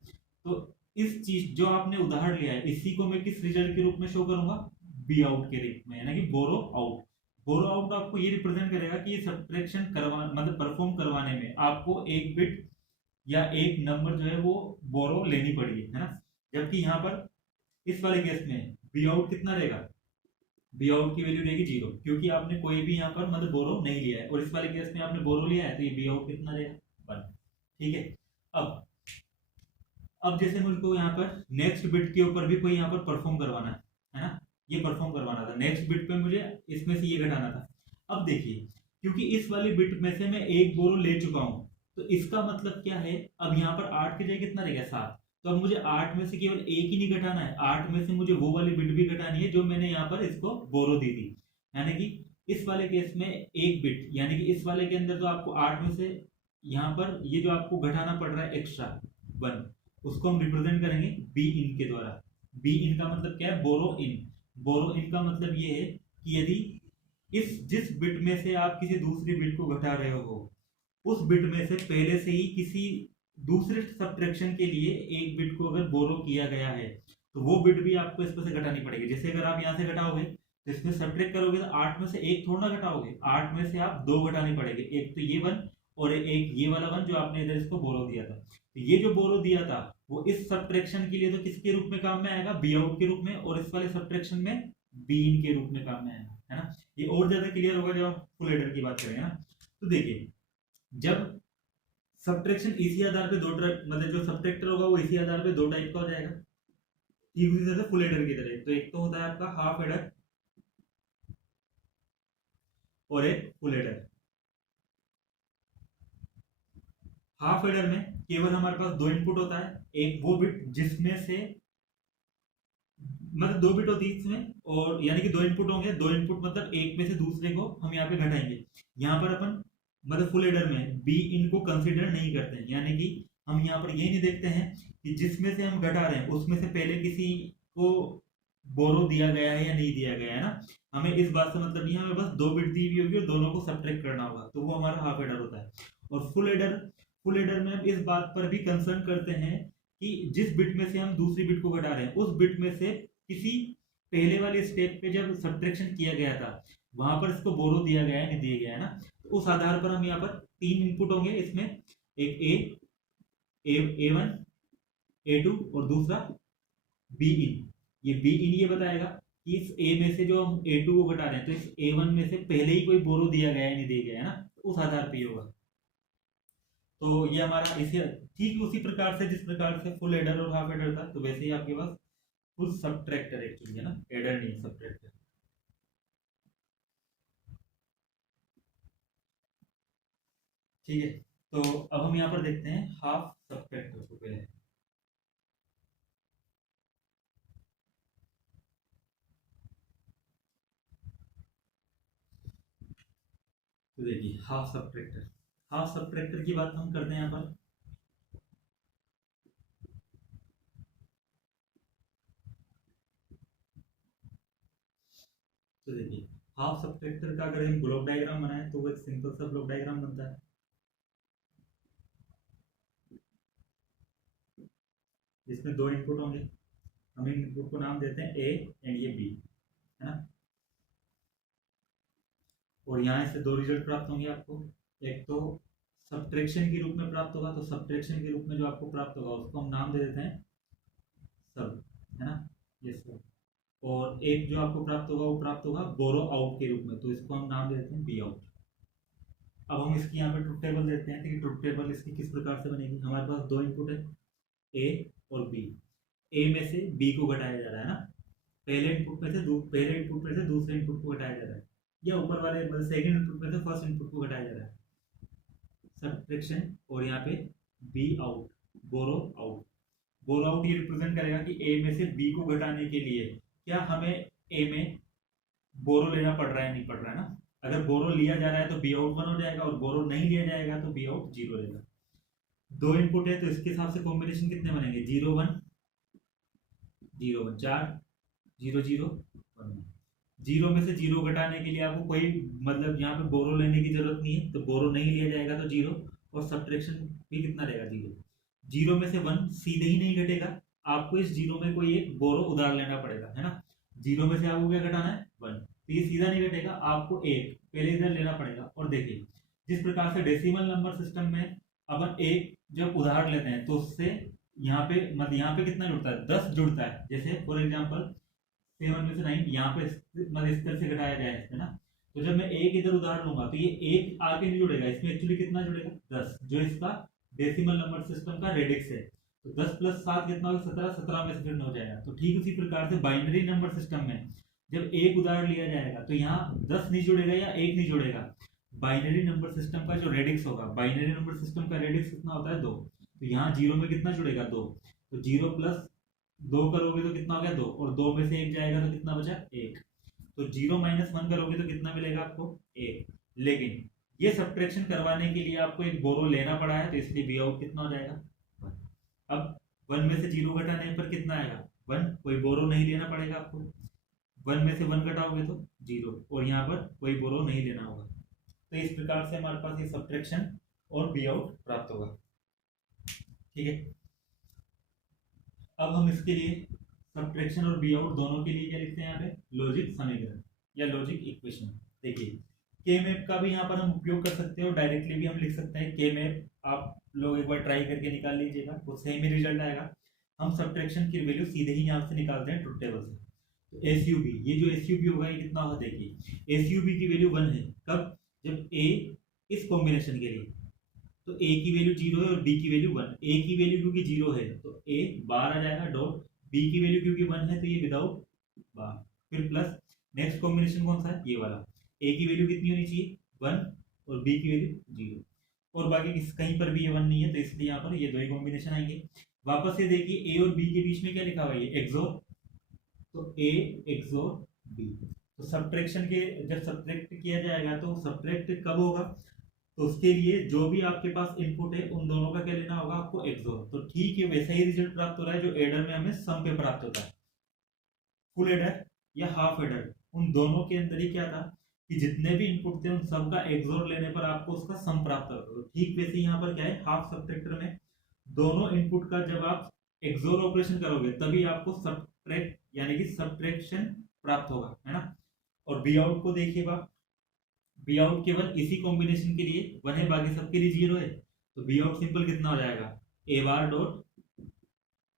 तो इस चीज जो आपने उधार लिया है, इसी को मैं किस रिजल्ट के रूप में शो करूंगा, बी आउट के रूप में, यानी कि बोरो आउट। बोरो आउट आपको ये रिप्रेजेंट करेगा कि ये सब्ट्रैक्शन करवा मतलब परफॉर्म करवाने में आपको एक बिट या एक नंबर जो है वो बोरो लेनी पड़ी है ना। जबकि यहाँ पर इस वाले केस में बी आउट कितना रहेगा, बी आउट की वैल्यू रहेगी 0, क्योंकि आपने कोई भी यहाँ पर मतलब बोरो नहीं लिया है, और इस वाले केस में आपने बोरो लिया है, तो ये बी आउट कितना रहेगा, 1। ठीक है। अब अब जैसे मुझको यहाँ पर नेक्स्ट बिट के ऊपर भी कोई यहाँ पर परफॉर्म करवाना है ना, ये परफॉर्म करवाना था नेक्स्ट बिट पे, मुझे इसमें से ये घटाना था। अब देखिए, क्योंकि इस वाली बिट में से मैं एक बोरो ले चुका हूँ, तो इसका मतलब क्या है, अब यहाँ पर 8 की जगह कितना रहेगा, 7। तो अब मुझे 8 में से केवल एक ही नहीं घटाना है, 8 में से मुझे वो वाली बिट भी घटानी है जो मैंने यहाँ पर इसको बोरो दी थी। यानी कि इस वाले केस में एक बिट, यानी कि इस वाले के अंदर तो आपको 8 में से यहाँ पर ये जो आपको घटाना पड़ रहा है एक्स्ट्रा 1, उसको हम रिप्रेजेंट करेंगे बी इन के द्वारा। बी इन का मतलब क्या है, बोरो इन। बोरो इन का मतलब ये है कि यदि इस जिस बिट में से आप किसी दूसरी बिट को घटा रहे हो, उस बिट में से पहले से ही किसी दूसरे सब्ट्रैक्शन के लिए एक बिट को अगर बोरो किया गया है, तो वो बिट भी आपको इसमें से घटानी पड़ेगी। जैसे अगर आप यहाँ से घटाओगे, तो इसमें सब्ट्रैक्ट करोगे, तो 8 में से एक थोड़ा ना घटाओगे, 8 में से आप 2 घटाने पड़ेंगे, एक तो ये 1 और एक ये वाला 1 जो आपने इधर इसको बोरो दिया था। तो ये जो बोरो दिया था वो इस सब्ट्रैक्शन के लिए तो किसके रूप में काम में आएगा, बी आउट के रूप में, और इस वाले सब्ट्रैक्शन में बी इन के रूप में काम में आएगा, है ना। ये और ज्यादा क्लियर होगा जब आप फुल एडर की बात करेंगे ना। तो देखिए, जब सब्ट्रैक्शन इसी आधार पे दो टाइप, मतलब जो सब्ट्रैक्टर होगा वो इसी आधार पे 2 टाइप का हो जाएगा, ठीक उसी तरह से फुल एडर की तरह। तो एक तो होता है आपका हाफ एडर और एक फुल एडर। हाफ एडर में केवल हमारे पास 2 इनपुट होता है, एक वो बिट जिसमें से मतलब 2 बिट होती है इसमें, और यानी कि 2 इनपुट होंगे, 2 इनपुट मतलब एक में से दूसरे को हम यहाँ पे घटाएंगे। यहाँ पर अपन मतलब फुल एडर में बी इन को कंसिडर नहीं करते हैं, यानी कि हम यहाँ पर ये नहीं देखते हैं कि जिसमें से हम घटा रहे हैं उसमें से पहले किसी को बोरो दिया गया है या नहीं दिया गया है ना। हमें इस बात से मतलब नहीं है, हमें बस 2 बिट दी हुई होगी और दोनों को सब्ट्रैक्ट करना होगा, तो वो हमारा हाफ एडर होता है। और फुल एडर में हम इस बात पर भी कंसर्न करते हैं कि जिस बिट में से हम दूसरी बिट को घटा रहे हैं, उस बिट में से किसी पहले वाले स्टेप पे जब सब्ट्रैक्शन किया गया था, वहां पर इसको बोरो दिया गया है नहीं दिया गया है ना। तो उस आधार पर हम यहाँ पर 3 इनपुट होंगे इसमें, एक ए वन, ए टू और दूसरा बी इन। ये बी इन ये बताएगा कि इस ए में से जो हम ए टू को घटा रहे हैं, तो इस ए वन में से पहले ही कोई बोरो दिया गया है नहीं दिया गया है ना, तो उस आधार पर ही होगा। तो ये हमारा इसे ठीक उसी प्रकार से जिस प्रकार से फुल एडर और हाफ एडर था, तो वैसे ही आपके पास फुल सब्ट्रैक्टर एक्चुअली है ना, एडर नहीं सब्ट्रैक्टर। ठीक है। तो अब हम यहाँ पर देखते हैं हाफ सब्ट्रैक्टर को पहले। तो देखिए हाफ सब्ट्रैक्टर की बात हम करते हैं यहाँ पर। तो देखिए, हाफ सब्ट्रैक्टर का अगर हम ब्लॉक डायग्राम बनाए तो वो एक सिंपल सा ब्लॉक डायग्राम बनता है। जिसमें दो इनपुट होंगे, हम इन इनपुट को नाम देते हैं ए एंड ये बी, है ना। और यहाँ से दो रिजल्ट प्राप्त होंगे आपको, एक तो सब्ट्रैक्शन के रूप में प्राप्त होगा, तो सब्ट्रैक्शन के रूप में जो आपको प्राप्त होगा उसको हम नाम दे देते हैं सब, है ना, ये सब। और एक जो आपको प्राप्त होगा वो प्राप्त होगा बोरो आउट के रूप में, तो इसको हम नाम देते हैं बी आउट। अब हम इसकी यहाँ पे ट्रुथ टेबल देते हैं कि ट्रुथ टेबल इसकी किस प्रकार से बनेगी। हमारे पास दो इनपुट है ए और बी, ए में से बी को घटाया जा रहा है ना, पहले इनपुट में से दूसरे इनपुट को घटाया जा रहा है, या ऊपर वाले सेकंड इनपुट में से फर्स्ट इनपुट को घटाया जा रहा है, सब्ट्रैक्शन। और यहाँ पे B out, borrow out. Borrow out ये रिप्रेजेंट करेगा कि ए में से बी को घटाने के लिए क्या हमें ए में बोरो लेना पड़ रहा है, नहीं पड़ रहा है ना। अगर बोरो लिया जा रहा है तो बी आउट 1 हो जाएगा, और बोरो नहीं लिया जाएगा तो बी आउट 0 रहेगा। दो इनपुट है तो इसके हिसाब से कॉम्बिनेशन कितने बनेंगे, 0 1 0 1, 4 0 0 1 1। 0 में से 0 घटाने के लिए आपको कोई मतलब यहाँ पे बोरो लेने की जरूरत नहीं है, तो बोरो नहीं लिया जाएगा तो 0, और सब्ट्रैक्शन भी कितना रहेगा 0। 0 में से 1 सीधे ही नहीं घटेगा, आपको इस 0 में कोई एक बोरो उधार लेना पड़ेगा, है ना। 0 में से आपको क्या घटाना है 1, तो ये सीधा नहीं घटेगा, आपको एक पहले इधर लेना पड़ेगा। और देखिए जिस प्रकार से डेसिमल नंबर सिस्टम में अपन एक जब उधार लेते हैं तो उससे यहाँ पे मतलब यहाँ पे कितना जुड़ता है, 10 जुड़ता है। जैसे फॉर एग्जांपल 7 में से 9 यहाँ पे मतलब इस तरह से घटाया जाए इसमें ना, तो जब मैं एक इधर उधार लूंगा तो ये एक आगे नहीं जुड़ेगा, इसमें एक्चुअली कितना जुड़ेगा 10, जो इसका डेसिमल नंबर सिस्टम का रेडिक्स है। तो 10 + 7 कितना होगा 17, 17 में से फिर हो जाएगा। तो ठीक उसी प्रकार से बाइनरी नंबर सिस्टम में जब एक उधार लिया जाएगा तो यहाँ 10 नहीं जुड़ेगा या एक नहीं जुड़ेगा, बाइनरी नंबर सिस्टम का जो रेडिक्स होगा, बाइनरी नंबर सिस्टम का रेडिक्स कितना होता है 2, तो यहाँ 0 में कितना जुड़ेगा 2, तो 0 + 2 करोगे तो कितना हो गया 2, और 2 में से 1 जाएगा तो कितना बचा 1, तो 0 - 1 करोगे तो कितना मिलेगा आपको 1। लेकिन ये सब्ट्रैक्शन करवाने के लिए आपको एक बोरो लेना पड़ा है, तो इसलिए बी आउट कितना हो जाएगा 1। अब 1 में से 0 घटाने पर कितना आएगा 1, कोई बोरो नहीं लेना पड़ेगा आपको। 1 में से 1 घटाओगे तो 0, और यहाँ पर कोई बोरो नहीं लेना होगा। तो इस प्रकार से हमारे पास ये सब्ट्रैक्शन और बी आउट प्राप्त होगा, ठीक है। अब हम इसके लिए सब्ट्रैक्शन और बी आउट दोनों के लिए क्या लिखते हैं यहाँ पे, लॉजिक समीकरण या लॉजिक इक्वेशन। देखिए के मैप का भी यहाँ पर हम उपयोग कर सकते हैं और डायरेक्टली भी हम लिख सकते हैं। के मैप आप लोग एक बार ट्राई करके निकाल लीजिएगा, तो सेम ही रिजल्ट आएगा। हम सब्ट्रैक्शन की वैल्यू सीधे ही यहाँ से निकालते हैं ट्रुथ टेबल से। तो एसयूबी, ये जो एसयूबी होगा ये कितना होगा, देखिए एसयूबी की वैल्यू 1 है, कब, जब ए इस कॉम्बिनेशन के लिए, तो ए की वैल्यू 0 है और बी की वैल्यू 1। ए की वैल्यू क्योंकि 0 है तो ए बार आ जाएगा डॉट, बी की वैल्यू क्योंकि 1 है तो ये विदाउट बार, फिर प्लस नेक्स्ट कॉम्बिनेशन कौन सा है, ये वाला। ए की वैल्यू कितनी होनी चाहिए 1 और बी की वैल्यू 0, और बाकी कहीं पर भी ये 1 नहीं है, तो इसलिए यहाँ पर ये दो ही कॉम्बिनेशन आएंगे। वापस से देखिए ए और बी के बीच में क्या लिखा हुआ है, ये एक्सोर, तो ए एक्सोर बी। तो सब्ट्रैक्शन के जब सब्ट्रैक्ट किया जाएगा तो सब्ट्रैक्ट कब होगा, तो उसके लिए जो भी आपके पास इनपुट है उन दोनों का क्या लेना होगा आपको एक्सोर। तो ठीक है वैसा ही रिजल्ट प्राप्त हो रहा है जो एडर में हमें सम पे प्राप्त होता है। फुल एडर या हाफ एडर, उन दोनों के अंदर ही क्या था कि जितने भी इनपुट थे उन सब का एक्सोर लेने पर आपको उसका सम प्राप्त होगा। तो ठीक वैसे यहाँ पर क्या है, हाफ सब्ट्रैक्टर में दोनों इनपुट का जब आप एक्सोर ऑपरेशन करोगे तभी आपको सब्ट्रैक्ट यानी कि सब्ट्रैक्शन प्राप्त होगा, है ना। और बी आउट को देखिए बा, बी आउट केवल इसी कॉम्बिनेशन के लिए 1 है, बाकी सबके लिए 0 है, तो बी आउट सिंपल कितना हो जाएगा ए बार डॉट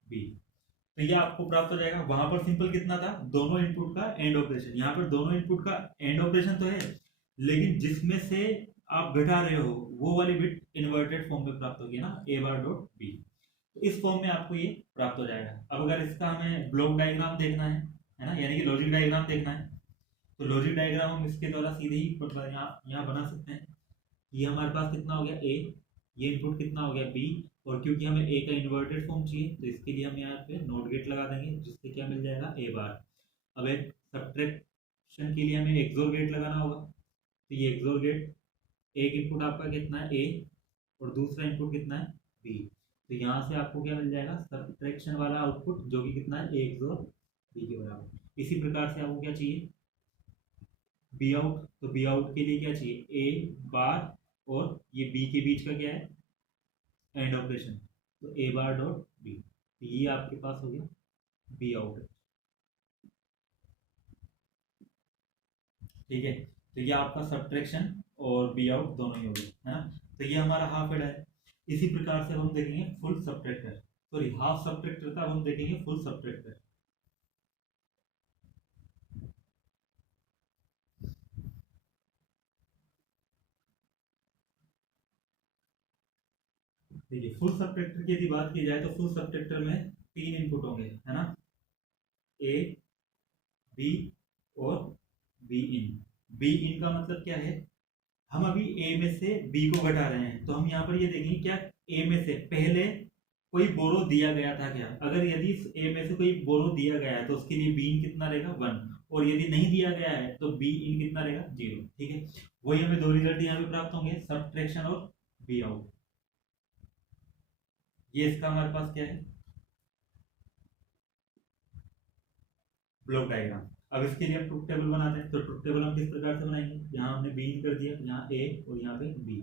बी, तो ये आपको प्राप्त हो जाएगा। वहां पर सिंपल कितना था, दोनों इनपुट का एंड ऑपरेशन, यहाँ पर दोनों इनपुट का एंड ऑपरेशन तो है लेकिन जिसमें से आप घटा रहे हो वो वाली बिट इन्वर्टेड फॉर्म में प्राप्त होगी ना, ए बार डॉट बी, तो इस फॉर्म में आपको ये प्राप्त हो जाएगा। अब अगर इसका हमें ब्लॉक डायग्राम देखना है ना, यानी कि लॉजिक डायग्राम देखना है, तो लॉजिक डायग्राम हम इसके द्वारा सीधे ही यहाँ बना सकते हैं। ये हमारे पास कितना हो गया ए, ये इनपुट कितना हो गया बी, और क्योंकि हमें ए का इन्वर्टेड फॉर्म चाहिए तो इसके लिए हम यहाँ पे नॉट गेट लगा देंगे जिससे क्या मिल जाएगा ए बार। अब एक सब्ट्रैक्शन के लिए हमें एक्सोर गेट लगाना होगा, तो ये एक्सोर गेट, एक इनपुट आपका कितना है ए और दूसरा इनपुट कितना है बी, तो यहाँ से आपको क्या मिल जाएगा सब्ट्रैक्शन वाला आउटपुट जो कि कितना है ए एक्सोर बी के बराबर। इसी प्रकार से आपको क्या चाहिए बी आउट, तो बी आउट के लिए क्या चाहिए ए बार और ये बी के बीच का क्या है एंड ऑपरेशन, तो ए बार डॉट बी। तो ये आपके पास हो गया बी आउट। ठीक है, तो ये आपका सब्ट्रैक्शन और बी आउट दोनों ही हो गए, है ना। तो ये हमारा हाफ एड है। इसी प्रकार से हम देखेंगे full subtractor, sorry half subtractor का हम देखेंगे फुल सब्ट्रैक्टर। देखिए फुल सब्ट्रैक्टर की यदि बात की जाए तो फुल सब्ट्रैक्टर में 3 इनपुट होंगे, है ना, ए, बी और बी इन। बी इन का मतलब क्या है, हम अभी ए में से बी को घटा रहे हैं, तो हम यहाँ पर ये देखेंगे क्या ए में से पहले कोई बोरो दिया गया था क्या। अगर यदि ए में से कोई बोरो दिया गया है तो उसके लिए बी इन कितना रहेगा 1, और यदि नहीं दिया गया है तो बी इन कितना रहेगा 0। ठीक है, वही हमें दो रिजल्ट यहाँ पे प्राप्त होंगे, सब्ट्रैक्शन और बी आउट। ये इसका हमारे पास क्या है, ब्लॉक डायग्राम। अब इसके लिए हम ट्रुथ टेबल बनाते हैं, तो ट्रुथ टेबल हम किस प्रकार से बनाएंगे, यहाँ हमने बी इन कर दिया, यहाँ ए और यहाँ पे बी।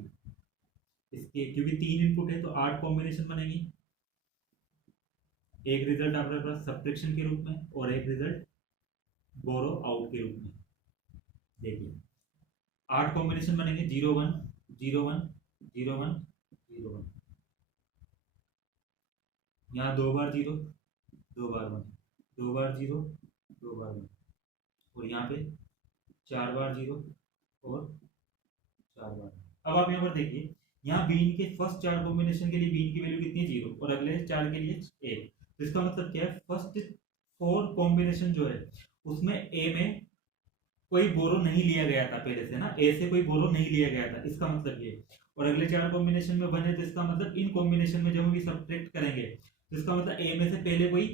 इसके क्योंकि 3 इनपुट है तो 8 कॉम्बिनेशन बनेंगे। एक रिजल्ट हमारे पास सब्ट्रैक्शन के रूप में और एक रिजल्ट बोरो आउट के रूप में। देखिए 8 कॉम्बिनेशन बनेंगे, 0 1 0 1 0 1 0 1। यहाँ 2 बार 0, 2 बार 1, 2 बार 0, 2 बार 1, और यहाँ पे 4 बार 0 और 4 बार। अब आप यहाँ पर देखिए, यहाँ बीन के फर्स्ट 4 कॉम्बिनेशन के लिए बीन की वैल्यू कितनी है 0, और अगले 4 के लिए 1। तो इसका मतलब क्या है, फर्स्ट 4 कॉम्बिनेशन जो है उसमें ए में कोई बोरो नहीं लिया गया था पहले से ना, ए से कोई बोरो नहीं लिया गया था, इसका मतलब ये। और अगले 4 कॉम्बिनेशन में बने तो इसका मतलब इन कॉम्बिनेशन में जब हम सब्ट्रैक्ट करेंगे तो इसका मतलब ए में से पहले कोई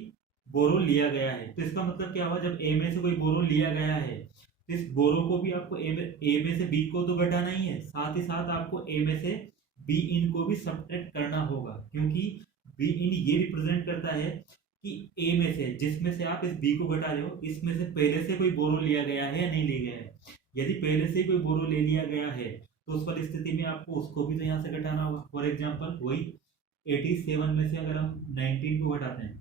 बोरो लिया गया है। तो इसका मतलब क्या हुआ, जब ए में से कोई बोरो लिया गया है तो इस बोरो को भी आपको ए में से बी को तो घटाना ही है, साथ ही साथ आपको ए में से बी इन को भी सब्ट्रैक्ट करना होगा, क्योंकि बी इन ये रिप्रेजेंट करता है कि ए में से, जिसमें से आप इस बी को घटा रहे हो, इसमें से पहले से कोई बोरो लिया गया है या नहीं लिया गया है। यदि पहले से कोई बोरो ले लिया गया है तो उस वाली स्थिति में आपको उसको भी तो यहाँ से घटाना होगा। फॉर एग्जाम्पल वही 87 में से अगर हम 19 को घटाते हैं,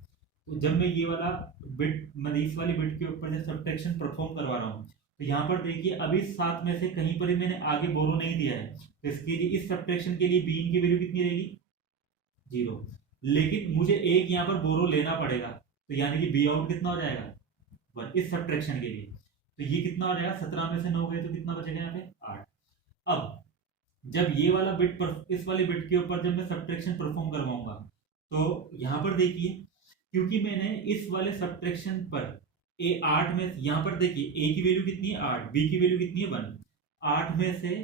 तो जब मैं ये वाला बिट, मतलब इस वाली बिट के ऊपर से सब्ट्रैक्शन परफॉर्म करवा रहा हूँ, तो यहाँ पर देखिए अभी 7 में से कहीं पर ही मैंने आगे बोरो नहीं दिया है, तो इसके लिए इस सब्ट्रैक्शन के लिए बी इन की वैल्यू कितनी रहेगी 0। लेकिन मुझे एक यहाँ पर बोरो लेना पड़ेगा, तो यानी कि बी आउट कितना हो जाएगा 1 इस सब्ट्रैक्शन के लिए। तो ये कितना हो जाएगा, 17 में से 9 गए तो कितना बचेगा यहाँ पे 8। अब जब ये वाला बिट पर, इस वाले बिट के ऊपर जब मैं सब्ट्रैक्शन परफॉर्म करवाऊंगा, तो यहाँ पर देखिए क्योंकि मैंने इस वाले सब्ट्रैक्शन पर ए 8 में, यहाँ पर देखिए ए की वैल्यू कितनी है 8, बी की वैल्यू कितनी है 1, 8 में से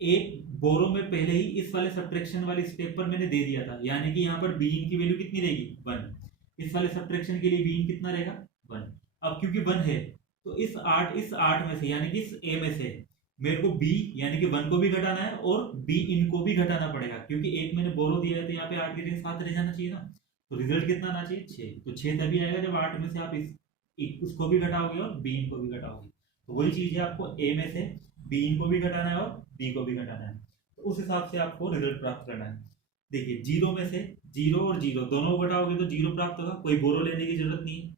एक बोरो में पहले ही इस वाले सब्ट्रैक्शन वाले स्टेप पर मैंने दे दिया था, यानी कि यहाँ पर बी इन की वैल्यू कितनी रहेगी 1। इस वाले सब्ट्रैक्शन के लिए बी इन कितना रहेगा 1। अब क्योंकि 1 है तो इस 8 में से, यानी कि इस ए में से मेरे को बी यानी कि 1 को भी घटाना है और बी इन को भी घटाना पड़ेगा, क्योंकि एक मैंने बोरो दिया है तो यहाँ पे 8 के जगह 7 रह जाना चाहिए ना। तो रिजल्ट कितना आना चाहिए 6। तो 6 तभी आएगा जब 8 में से आप उसको भी घटाओगे और बी इन को भी घटाओगे। तो वही चीज है, आपको ए में से बी इन को भी घटाना है और बी को भी घटाना है, तो उस हिसाब से आपको रिजल्ट प्राप्त करना है। देखिए 0 में से 0 और 0 दोनों को घटाओगे तो 0 प्राप्त होगा, कोई बोरो लेने की जरूरत नहीं है।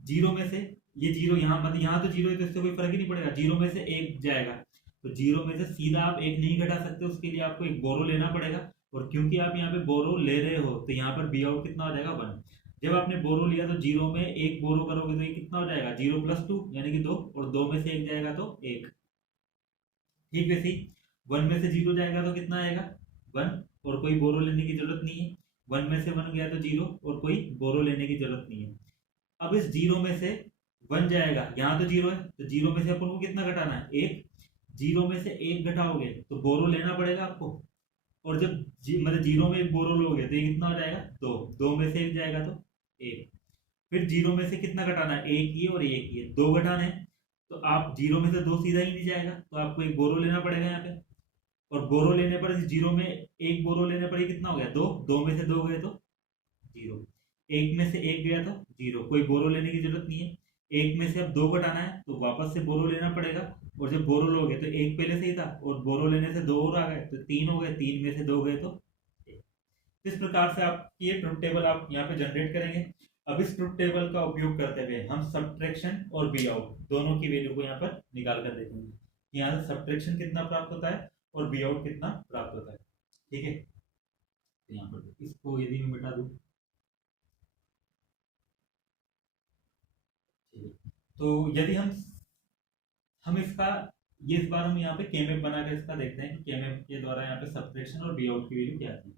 0 में से ये 0 यहाँ, मतलब यहाँ तो 0 है तो इससे कोई फर्क ही नहीं पड़ेगा, 0 में से 1 जाएगा, तो 0 में से सीधा आप 1 नहीं घटा सकते, उसके लिए आपको एक बोरो लेना पड़ेगा। और क्योंकि आप यहाँ पे बोरो ले रहे हो तो यहाँ पर बी आउट कितना हो जाएगा 1। जब आपने बोरो लिया तो 0 में 1 बोरो करोगे तो ये कितना हो जाएगा 0 + 2 यानी कि 2, और 2 में से 1 जाएगा तो 1। ठीक वैसे ही 1 में से 0 जाएगा तो कितना आएगा 1, और कोई बोरो लेने की जरूरत नहीं है। 1 में से 1 गया तो 0 और कोई बोरो लेने की जरूरत नहीं है। अब इस 0 में से 1 जाएगा, यहाँ तो 0 है तो 0 में से अपन को कितना घटाना है 1। 0 में से 1 घटाओगे तो बोरो लेना पड़ेगा आपको, और जब मतलब 0 में 1 बोरो लोगे तो ये कितना हो जाएगा 2, 2 में से 1 जाएगा तो 1। फिर 0 में से कितना घटाना है 1 ही और 1 ही, 2 घटाने हैं, तो आप 0 में से 2 सीधा ही नहीं जाएगा, तो आपको एक बोरो लेना पड़ेगा यहाँ पे। और बोरो लेने पर 0 में 1 बोरो लेने पर ये कितना हो गया 2, 2 में से 2 गए तो 0, 1 में से 1 गया तो 0, कोई बोरो लेने की जरूरत नहीं है। 1 में से अब 2 घटाना है तो वापस से बोरो लेना पड़ेगा, और जब बोरो लोगे तो 1 पहले से ही था और बोरो लेने से 2 और आ गए तो 3 हो गए, 3 में से 2 गए तो 1। इस प्रकार से आप ये ट्रुथ टेबल आप यहाँ पे जनरेट करेंगे। अब इस ट्रुथ टेबल का उपयोग करते हुए हम सब्ट्रैक्शन और बी आउट दोनों की वैल्यू को यहाँ पर निकाल कर देखेंगे। यहाँ से सब्ट्रैक्शन कितना प्राप्त होता है और बी आउट कितना प्राप्त होता है। ठीक है, तो यहाँ पर इसको यदि मैं मिटा दूं, तो यदि हम इसका ये इस बार हम यहाँ पे केमेप बनाकर इसका देखते हैं कि केमेप के द्वारा यहाँ पे सब्ट्रैक्शन और बी आउट की वैल्यू क्या आती है।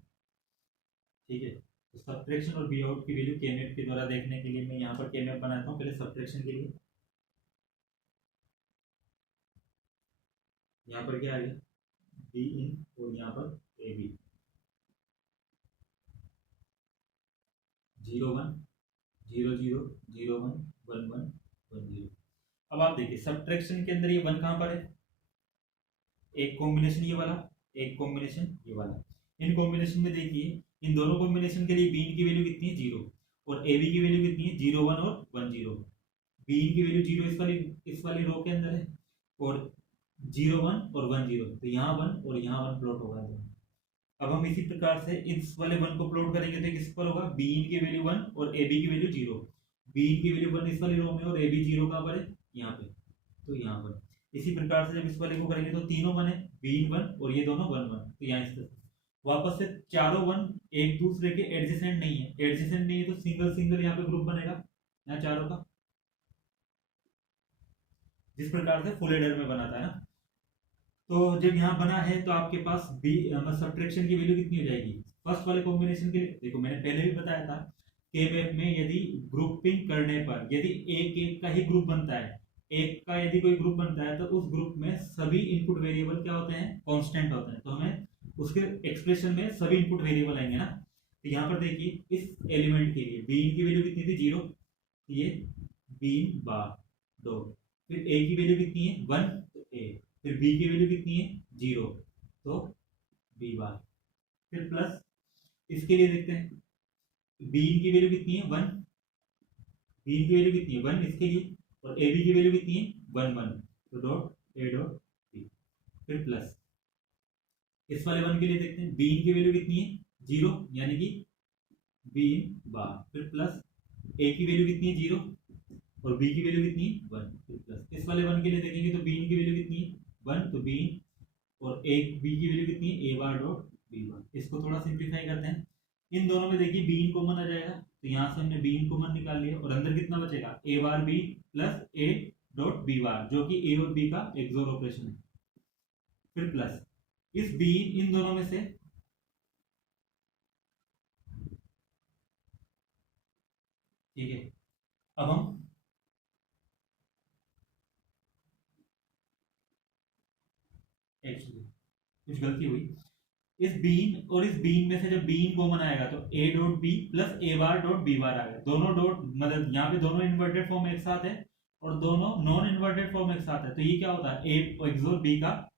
ठीक है, तो सब्ट्रैक्शन और बी आउट की वैल्यू केमेप के द्वारा देखने के लिए मैं यहाँ पर केमेप बनाता हूँ। पहले सब्ट्रैक्शन के लिए यहाँ पर क्या आ गया, बी इन और यहाँ पर ए बी 0 1 0 0 0 1 1 1 1 0। अब आप देखिए सब्ट्रैक्शन के अंदर ये 1 कहाँ पर है, एक कॉम्बिनेशन ये वाला, एक कॉम्बिनेशन ये वाला। इन कॉम्बिनेशन में देखिए इन दोनों कॉम्बिनेशन के लिए बी की वैल्यू कितनी है 0 और ए बी की वैल्यू कितनी है 0 1 और 1 0। बी की वैल्यू 0 इस वाली रो के अंदर है और 0 1 और 1 0, तो यहाँ 1 और यहाँ 1 प्लॉट होगा। अब हम इसी प्रकार से इस वाले 1 को प्लॉट करेंगे तो किस पर होगा, बी की वैल्यू 1 और ए बी की वैल्यू 0। बी की वैल्यू 1 इस वाली रो में और ए बी 0 कहाँ पर है, यहाँ पे, तो यहाँ पर। इसी प्रकार से जब इस वाले को करेंगे तो तीनों 1 है, बी 1 और ये दोनों 1 1, तो यहाँ इस तरह वापस से चारों 1 एक दूसरे के एडजेसेंट नहीं है, एडजेसेंट नहीं है तो सिंगल सिंगल यहाँ पे ग्रुप बनेगा यहाँ चारों का, जिस प्रकार से फुल एडर में बनाता है ना। तो जब यहाँ बना है तो आपके पास बी सब्ट्रैक्शन की वैल्यू कितनी हो जाएगी फर्स्ट वाले कॉम्बिनेशन के लिए। देखो मैंने पहले भी बताया था के मैप में यदि ग्रुपिंग करने पर यदि एक एक का ही ग्रुप बनता है, एक का यदि कोई ग्रुप बनता है तो उस ग्रुप में सभी इनपुट वेरिएबल क्या होते हैं, कांस्टेंट होते हैं। तो हमें उसके एक्सप्रेशन में सभी इनपुट वेरिएबल आएंगे ना। तो यहाँ पर देखिए इस एलिमेंट के लिए बी की वैल्यू कितनी थी 0, ये बी बार डॉट, फिर ए की वैल्यू कितनी है 1, तो ए, फिर बी की वैल्यू कितनी है 0, तो बी बार, फिर प्लस इसके लिए देखते हैं बी की वैल्यू कितनी है 1, बी की वैल्यू कितनी है 1 इसके लिए, और ए बी की वैल्यू कितनी है 1 1, तो डॉट ए डॉट बी, फिर प्लस इस वाले 1 के लिए देखते हैं बी की वैल्यू कितनी है 0 यानी कि बी बार, फिर प्लस ए की वैल्यू कितनी है 0 और बी की वैल्यू कितनी है 1, फिर प्लस इस वाले 1 के लिए देखेंगे तो बी की वैल्यू कितनी है 1, तो बी और एक बी की वैल्यू कितनी है ए बार डॉट बी बार। इसको थोड़ा सिंप्लीफाई करते हैं, इन दोनों में देखिए बी कॉमन आ जाएगा, तो यहाँ से हमने बी कॉमन निकाल लिया और अंदर कितना बचेगा A bar B plus A dot B bar, जो कि ए और बी का एक्सोर ऑपरेशन है, फिर प्लस इस बी इन दोनों में से ठीक है। अब हम कुछ गलती हुई, इस बीन और इस बीन में से जब बीन कॉमन आएगा तो A dot B plus A bar dot B bar आएगा। दोनों डॉट मतलब यहाँ पे दोनों इन्वर्टेड फॉर्म एक साथ है और दोनों नॉन इन्वर्टेड फॉर्म एक साथ है, तो ये क्या होता है ए एक्सोर बी का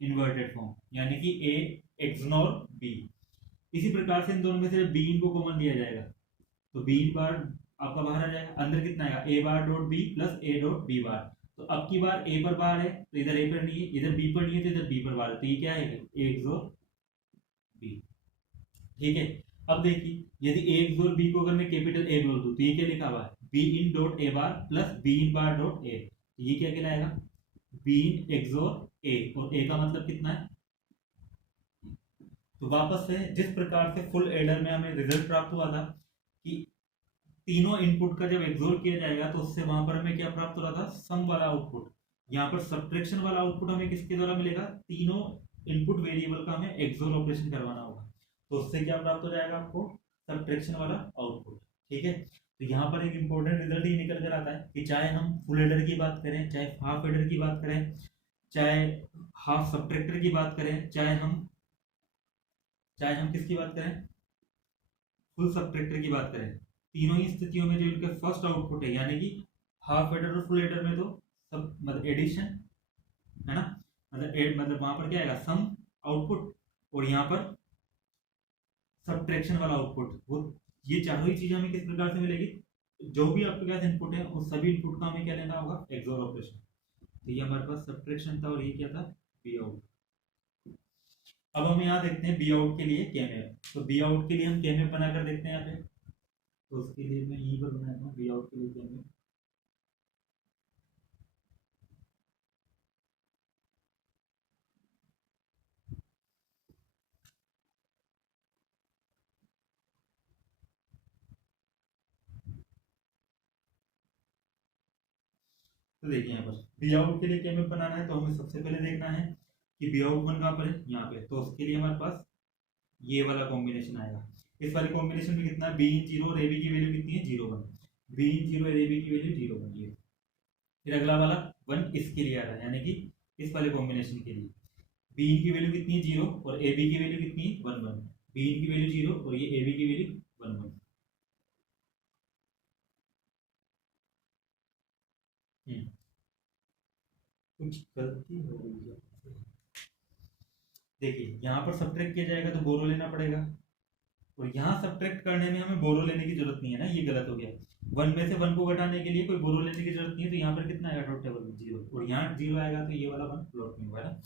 इन्वर्टेड फॉर्म, यानी कि ए एक्सनोर बी। इसी प्रकार से इन दोनों में से जब बीन को कॉमन लिया जाएगा तो बीन बार आपका बाहर आ जाएगा, अंदर कितना आएगा A bar dot B plus A dot B bar. तो अब की बार ए पर बार है तो इधर ए पर नहीं है, इधर बी पर नहीं है तो इधर बी पर बार है, तो ये क्या है ए एक्सोर बी। ठीक है, अब देखिए यदि ए एक्सोर बी को अगर मैं कैपिटल ए बोल दूं तो ये क्या लिखा हुआ है be in dot A bar plus be in bar dot A, तो ये क्या कहलाएगा बी इन एक्सोर ए, और ए का मतलब कितना है। तो वापस से जिस प्रकार से फुल एडर में हमें रिजल्ट प्राप्त हुआ था कि तीनों इनपुट का जब एक्सोर किया जाएगा तो उससे वहां पर हमें क्या प्राप्त हो रहा था सम वाला आउटपुट। यहाँ पर सब्ट्रैक्शन वाला आउटपुट हमें किसके द्वारा मिलेगा, तीनों इनपुट वेरिएबल का हमें एक्सोर ऑपरेशन करवाना होगा, तो उससे क्या प्राप्त हो जाएगा आपको सब्ट्रैक्शन वाला आउटपुट। ठीक है, तो यहाँ पर एक इंपॉर्टेंट रिजल्ट ये निकल कर आता है कि चाहे हम फुल एडर की बात करें, चाहे हाफ एडर की बात करें, चाहे हाफ सब्ट्रैक्टर की बात करें, चाहे हम किसकी बात करें फुल सब्ट्रैक्टर की बात करें, तीनों ही स्थितियों में जो इनका फर्स्ट आउटपुट है यानी कि हाफ एडर और फुल एडर में तो सब मतलब एडिशन है ना, मतलब वहां पर क्या आएगा सम आउटपुट और यहाँ पर सब्ट्रैक्शन वाला आउटपुट। वो ये चारों ही चीजें हमें किस प्रकार से मिलेगी, जो भी आपके पास इनपुट है उस सभी इनपुट का हमें क्या लेना होगा एक्सोर ऑपरेशन। तो ये हमारे पास सब्ट्रैक्शन था और ये क्या था बी आउट। अब हम यहाँ देखते हैं बी आउट के लिए केमेप। तो बी आउट के लिए हम केमेप बनाकर देखते हैं यहाँ पे। तो उसके लिए मैं यहीं पर बनाता हूँ बी आउट के लिए केमेप। तो देखिए यहाँ पर बी आउट के लिए केमेप बनाना है, तो हमें सबसे पहले देखना है कि बी आउट वन कहाँ पर है, यहाँ पे। तो उसके लिए हमारे पास ये वाला कॉम्बिनेशन आएगा। इस वाले कॉम्बिनेशन में कितना है, बी इन जीरो और ए बी की वैल्यू कितनी है, 0 1। बी इन जीरो और ए बी की वैल्यू 0 1 ये। फिर अगला वाला 1 इसके लिए आ रहा है, यानी कि इस वाले कॉम्बिनेशन के लिए बी इन की वैल्यू कितनी है, 0, और ए बी की वैल्यू कितनी है, 1 1। बी इन की वैल्यू 0 और ये ए बी की वैल्यू 1 1। कुछ गलती हो गई है। देखिए यहाँ पर सब्ट्रैक्ट किया जाएगा तो बोरो लेना पड़ेगा, और यहाँ सब्ट्रैक्ट करने में हमें बोरो लेने की जरूरत नहीं है ना, ये गलत हो गया। 1 में से 1 को घटाने के लिए कोई बोरो लेने की जरूरत नहीं है, तो यहाँ पर कितना आएगा डॉट टेबल में 0, और यहाँ 0 आएगा तो ये वाला 1 प्लॉट में होगा ना।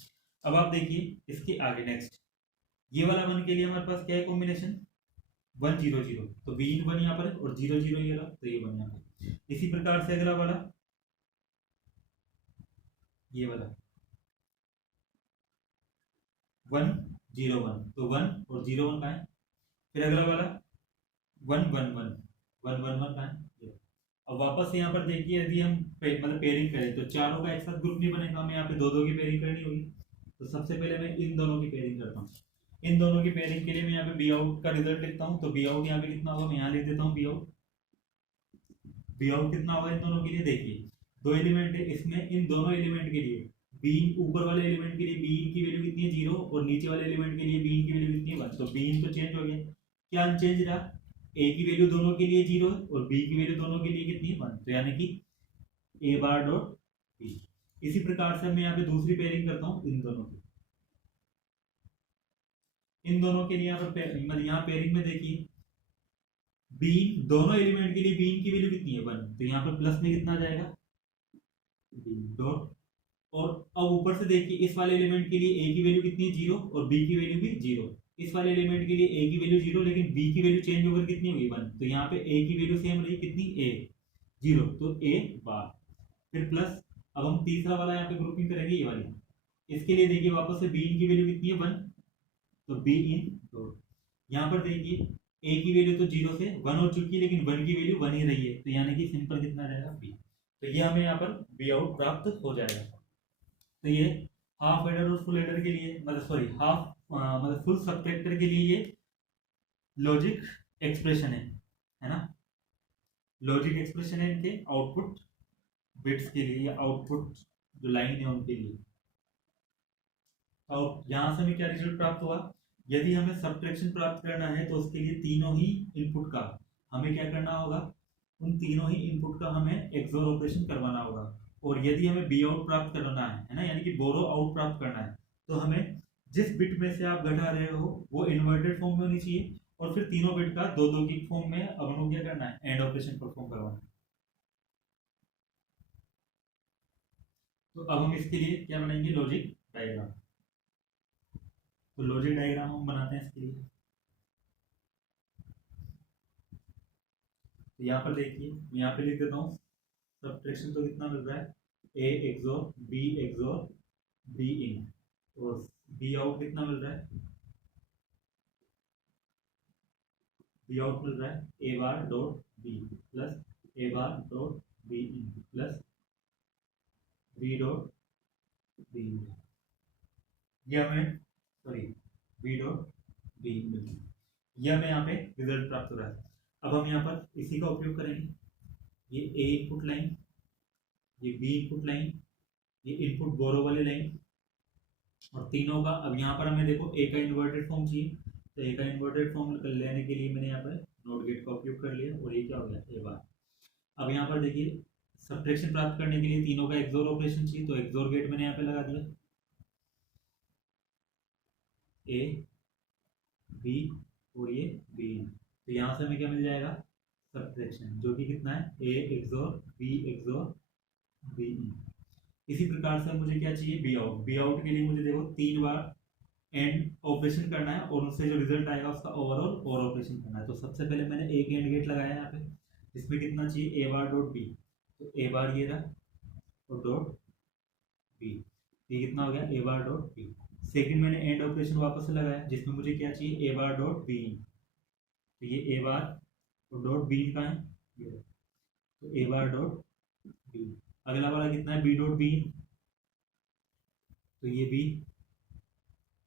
अब आप देखिए इसके आगे नेक्स्ट ये वाला 1 के लिए हमारे पास क्या है कॉम्बिनेशन, 1 0 0। तो बी इन 1 यहाँ पर है और 0 0 ये रहा, तो ये 1 यहाँ पर। इसी प्रकार से अगला वाला ये वाला 1 0 1, तो 1 और 0 1 कहाँ है। फिर अगला वाला 1 1 1 1 1 1 कहाँ है, 0। अब वापस से यहाँ पर देखिए यदि हम मतलब पेयरिंग करें तो चारों का एक साथ ग्रुप नहीं बनेगा, हमें यहाँ पे दो दो की पेयरिंग करनी होगी। तो सबसे पहले मैं इन दोनों की पेयरिंग करता हूँ। इन दोनों की पेयरिंग के लिए मैं यहाँ पे बी आउट का रिजल्ट लिखता हूँ। तो बी आउट यहाँ पे कितना होगा, मैं यहाँ लिख देता हूँ बी आउट। बी आउट कितना होगा इन दोनों के लिए, देखिए दो एलिमेंट है इसमें, इन दोनों एलिमेंट के लिए बीन ऊपर वाले एलिमेंट के लिए बीन की वैल्यू कितनी है, 0, और नीचे वाले एलिमेंट के लिए बीन की वैल्यू कितनी है, 1। तो बीन तो चेंज हो गया, क्या अनचेंज रहा, ए की वैल्यू दोनों के लिए 0 और बी की वैल्यू दोनों के लिए कितनी है, 1। तो यानी कि ए बार डॉट बी। इसी प्रकार से मैं यहाँ पे दूसरी पेयरिंग करता हूँ इन दोनों की। इन दोनों के लिए यहाँ पर मतलब यहाँ पेयरिंग में देखिए बीन दोनों एलिमेंट के लिए बीन की वैल्यू कितनी है, 1। तो यहाँ पर प्लस में कितना आ जाएगा, बीन डॉट। और अब ऊपर से देखिए इस वाले एलिमेंट के लिए ए की वैल्यू कितनी है, 0, और बी की वैल्यू भी 0। इस वाले एलिमेंट के लिए ए की वैल्यू 0 लेकिन बी की वैल्यू चेंज होकर कितनी होगी, 1। तो यहाँ पे ए की वैल्यू सेम रही कितनी, ए 0, तो ए बार। फिर प्लस अब हम तीसरा वाला यहाँ पे ग्रुपिंग करेंगे ये वाली। इसके लिए देखिए वापस से बी इन की वैल्यू कितनी है, 1। तो बी इन डॉट यहाँ पर देखिए ए की वैल्यू तो 0 से 1 हो चुकी है लेकिन 1 की वैल्यू 1 ही रही है, तो यानी कि सिंपल कितना रहेगा, बी। तो ये हमें यहाँ पर बी आउट प्राप्त हो जाएगा। तो ये हाफ एडर और फुल एडर के लिए मतलब सॉरी हाफ मतलब फुल सब्ट्रैक्टर के लिए ये लॉजिक एक्सप्रेशन है ना। लॉजिक एक्सप्रेशन है इनके आउटपुट बिट्स के लिए या आउटपुट जो लाइन है उनके लिए। और यहां से हमें क्या रिजल्ट प्राप्त हुआ, यदि हमें सब्ट्रैक्शन प्राप्त करना है तो उसके लिए तीनों ही इनपुट का हमें क्या करना होगा, उन तीनों ही इनपुट का हमें एक्सोर ऑपरेशन करवाना होगा। और यदि हमें बी आउट प्राप्त करना है ना, यानी कि बोरो आउट प्राप्त करना है, तो हमें जिस बिट में से आप घटा रहे हो वो इन्वर्टेड फॉर्म में होनी चाहिए, और फिर तीनों बिट का दो दो की फॉर्म में अब हमें क्या करना है, एंड ऑपरेशन परफॉर्म करवाना है। तो अब हम इसके लिए क्या बनाएंगे, लॉजिक डायग्राम। तो लॉजिक डायग्राम हम बनाते हैं इसके लिए। तो यहाँ पर देखिए यहाँ पे लिख देता हूँ सब्ट्रैक्शन तो कितना मिल रहा है, ए एक्सोर बी इन, और बी आउट कितना मिल रहा है, बी आउट मिल रहा है A bar dot B plus A bar dot B in plus B dot B in. यह हमें sorry B dot B in मिल रहा है, यह हमें यहाँ पे रिजल्ट प्राप्त हो रहा है। अब हम यहाँ पर इसी का उपयोग करेंगे, ये ए इनपुट लाइन, ये बी इनपुट लाइन, ये इनपुट बोरो वाली लाइन, और तीनों का अब यहाँ पर हमें देखो ए का इन्वर्टेड फॉर्म चाहिए, तो ए का इन्वर्टेड फॉर्म लेने के लिए मैंने यहाँ पर नोट गेट का उपयोग कर लिया, और ये क्या हो गया, ए बार। अब यहाँ पर देखिए सब्ट्रैक्शन प्राप्त करने के लिए तीनों का एक्सोर ऑपरेशन चाहिए, तो एक्सोर गेट मैंने यहाँ पे लगा दिया, ए बी और ये बी। तो यहाँ से हमें क्या मिल जाएगा, सब्ट्रैक्शन, जो कि कितना है, ए एक्सोर बी इन। इसी प्रकार से मुझे क्या चाहिए, बी आउट। बी आउट के लिए मुझे देखो 3 बार एंड ऑपरेशन करना है और उससे जो रिजल्ट आएगा उसका ओवरऑल और ऑपरेशन करना है। तो सबसे पहले मैंने एक एंड गेट लगाया यहाँ पे, इसमें कितना चाहिए, ए बार डॉट बी, तो ए बार ये रहा और डॉट बी, ये कितना हो गया, ए बार डॉट बी। सेकंड मैंने एंड ऑपरेशन वापस से लगाया जिसमें मुझे क्या चाहिए, ए बार डॉट बी, तो ये ए बार और डॉट बी का है ये, तो ए बार डॉट बी। अगला वाला कितना है, बी डॉट बी, तो ये बी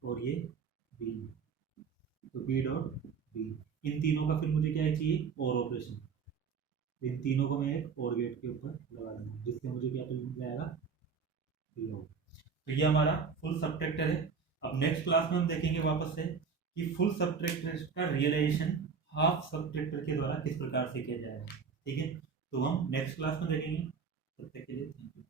और ये बी, तो बी डॉट बी। इन तीनों का फिर मुझे क्या चाहिए, और ऑपरेशन, इन तीनों को मैं एक और गेट के ऊपर लगा दूंगा जिससे मुझे क्या मिल जाएगा, बी आउट। तो ये हमारा फुल सबट्रैक्टर है। अब नेक्स्ट क्लास में हम देखेंगे वापस से कि फुल सबट्रैक्टर का रियलाइजेशन हाफ सबट्रैक्टर के द्वारा किस प्रकार से किया जाएगा। ठीक है, तो हम नेक्स्ट क्लास में देखेंगे। तब तक के लिए थैंक यू।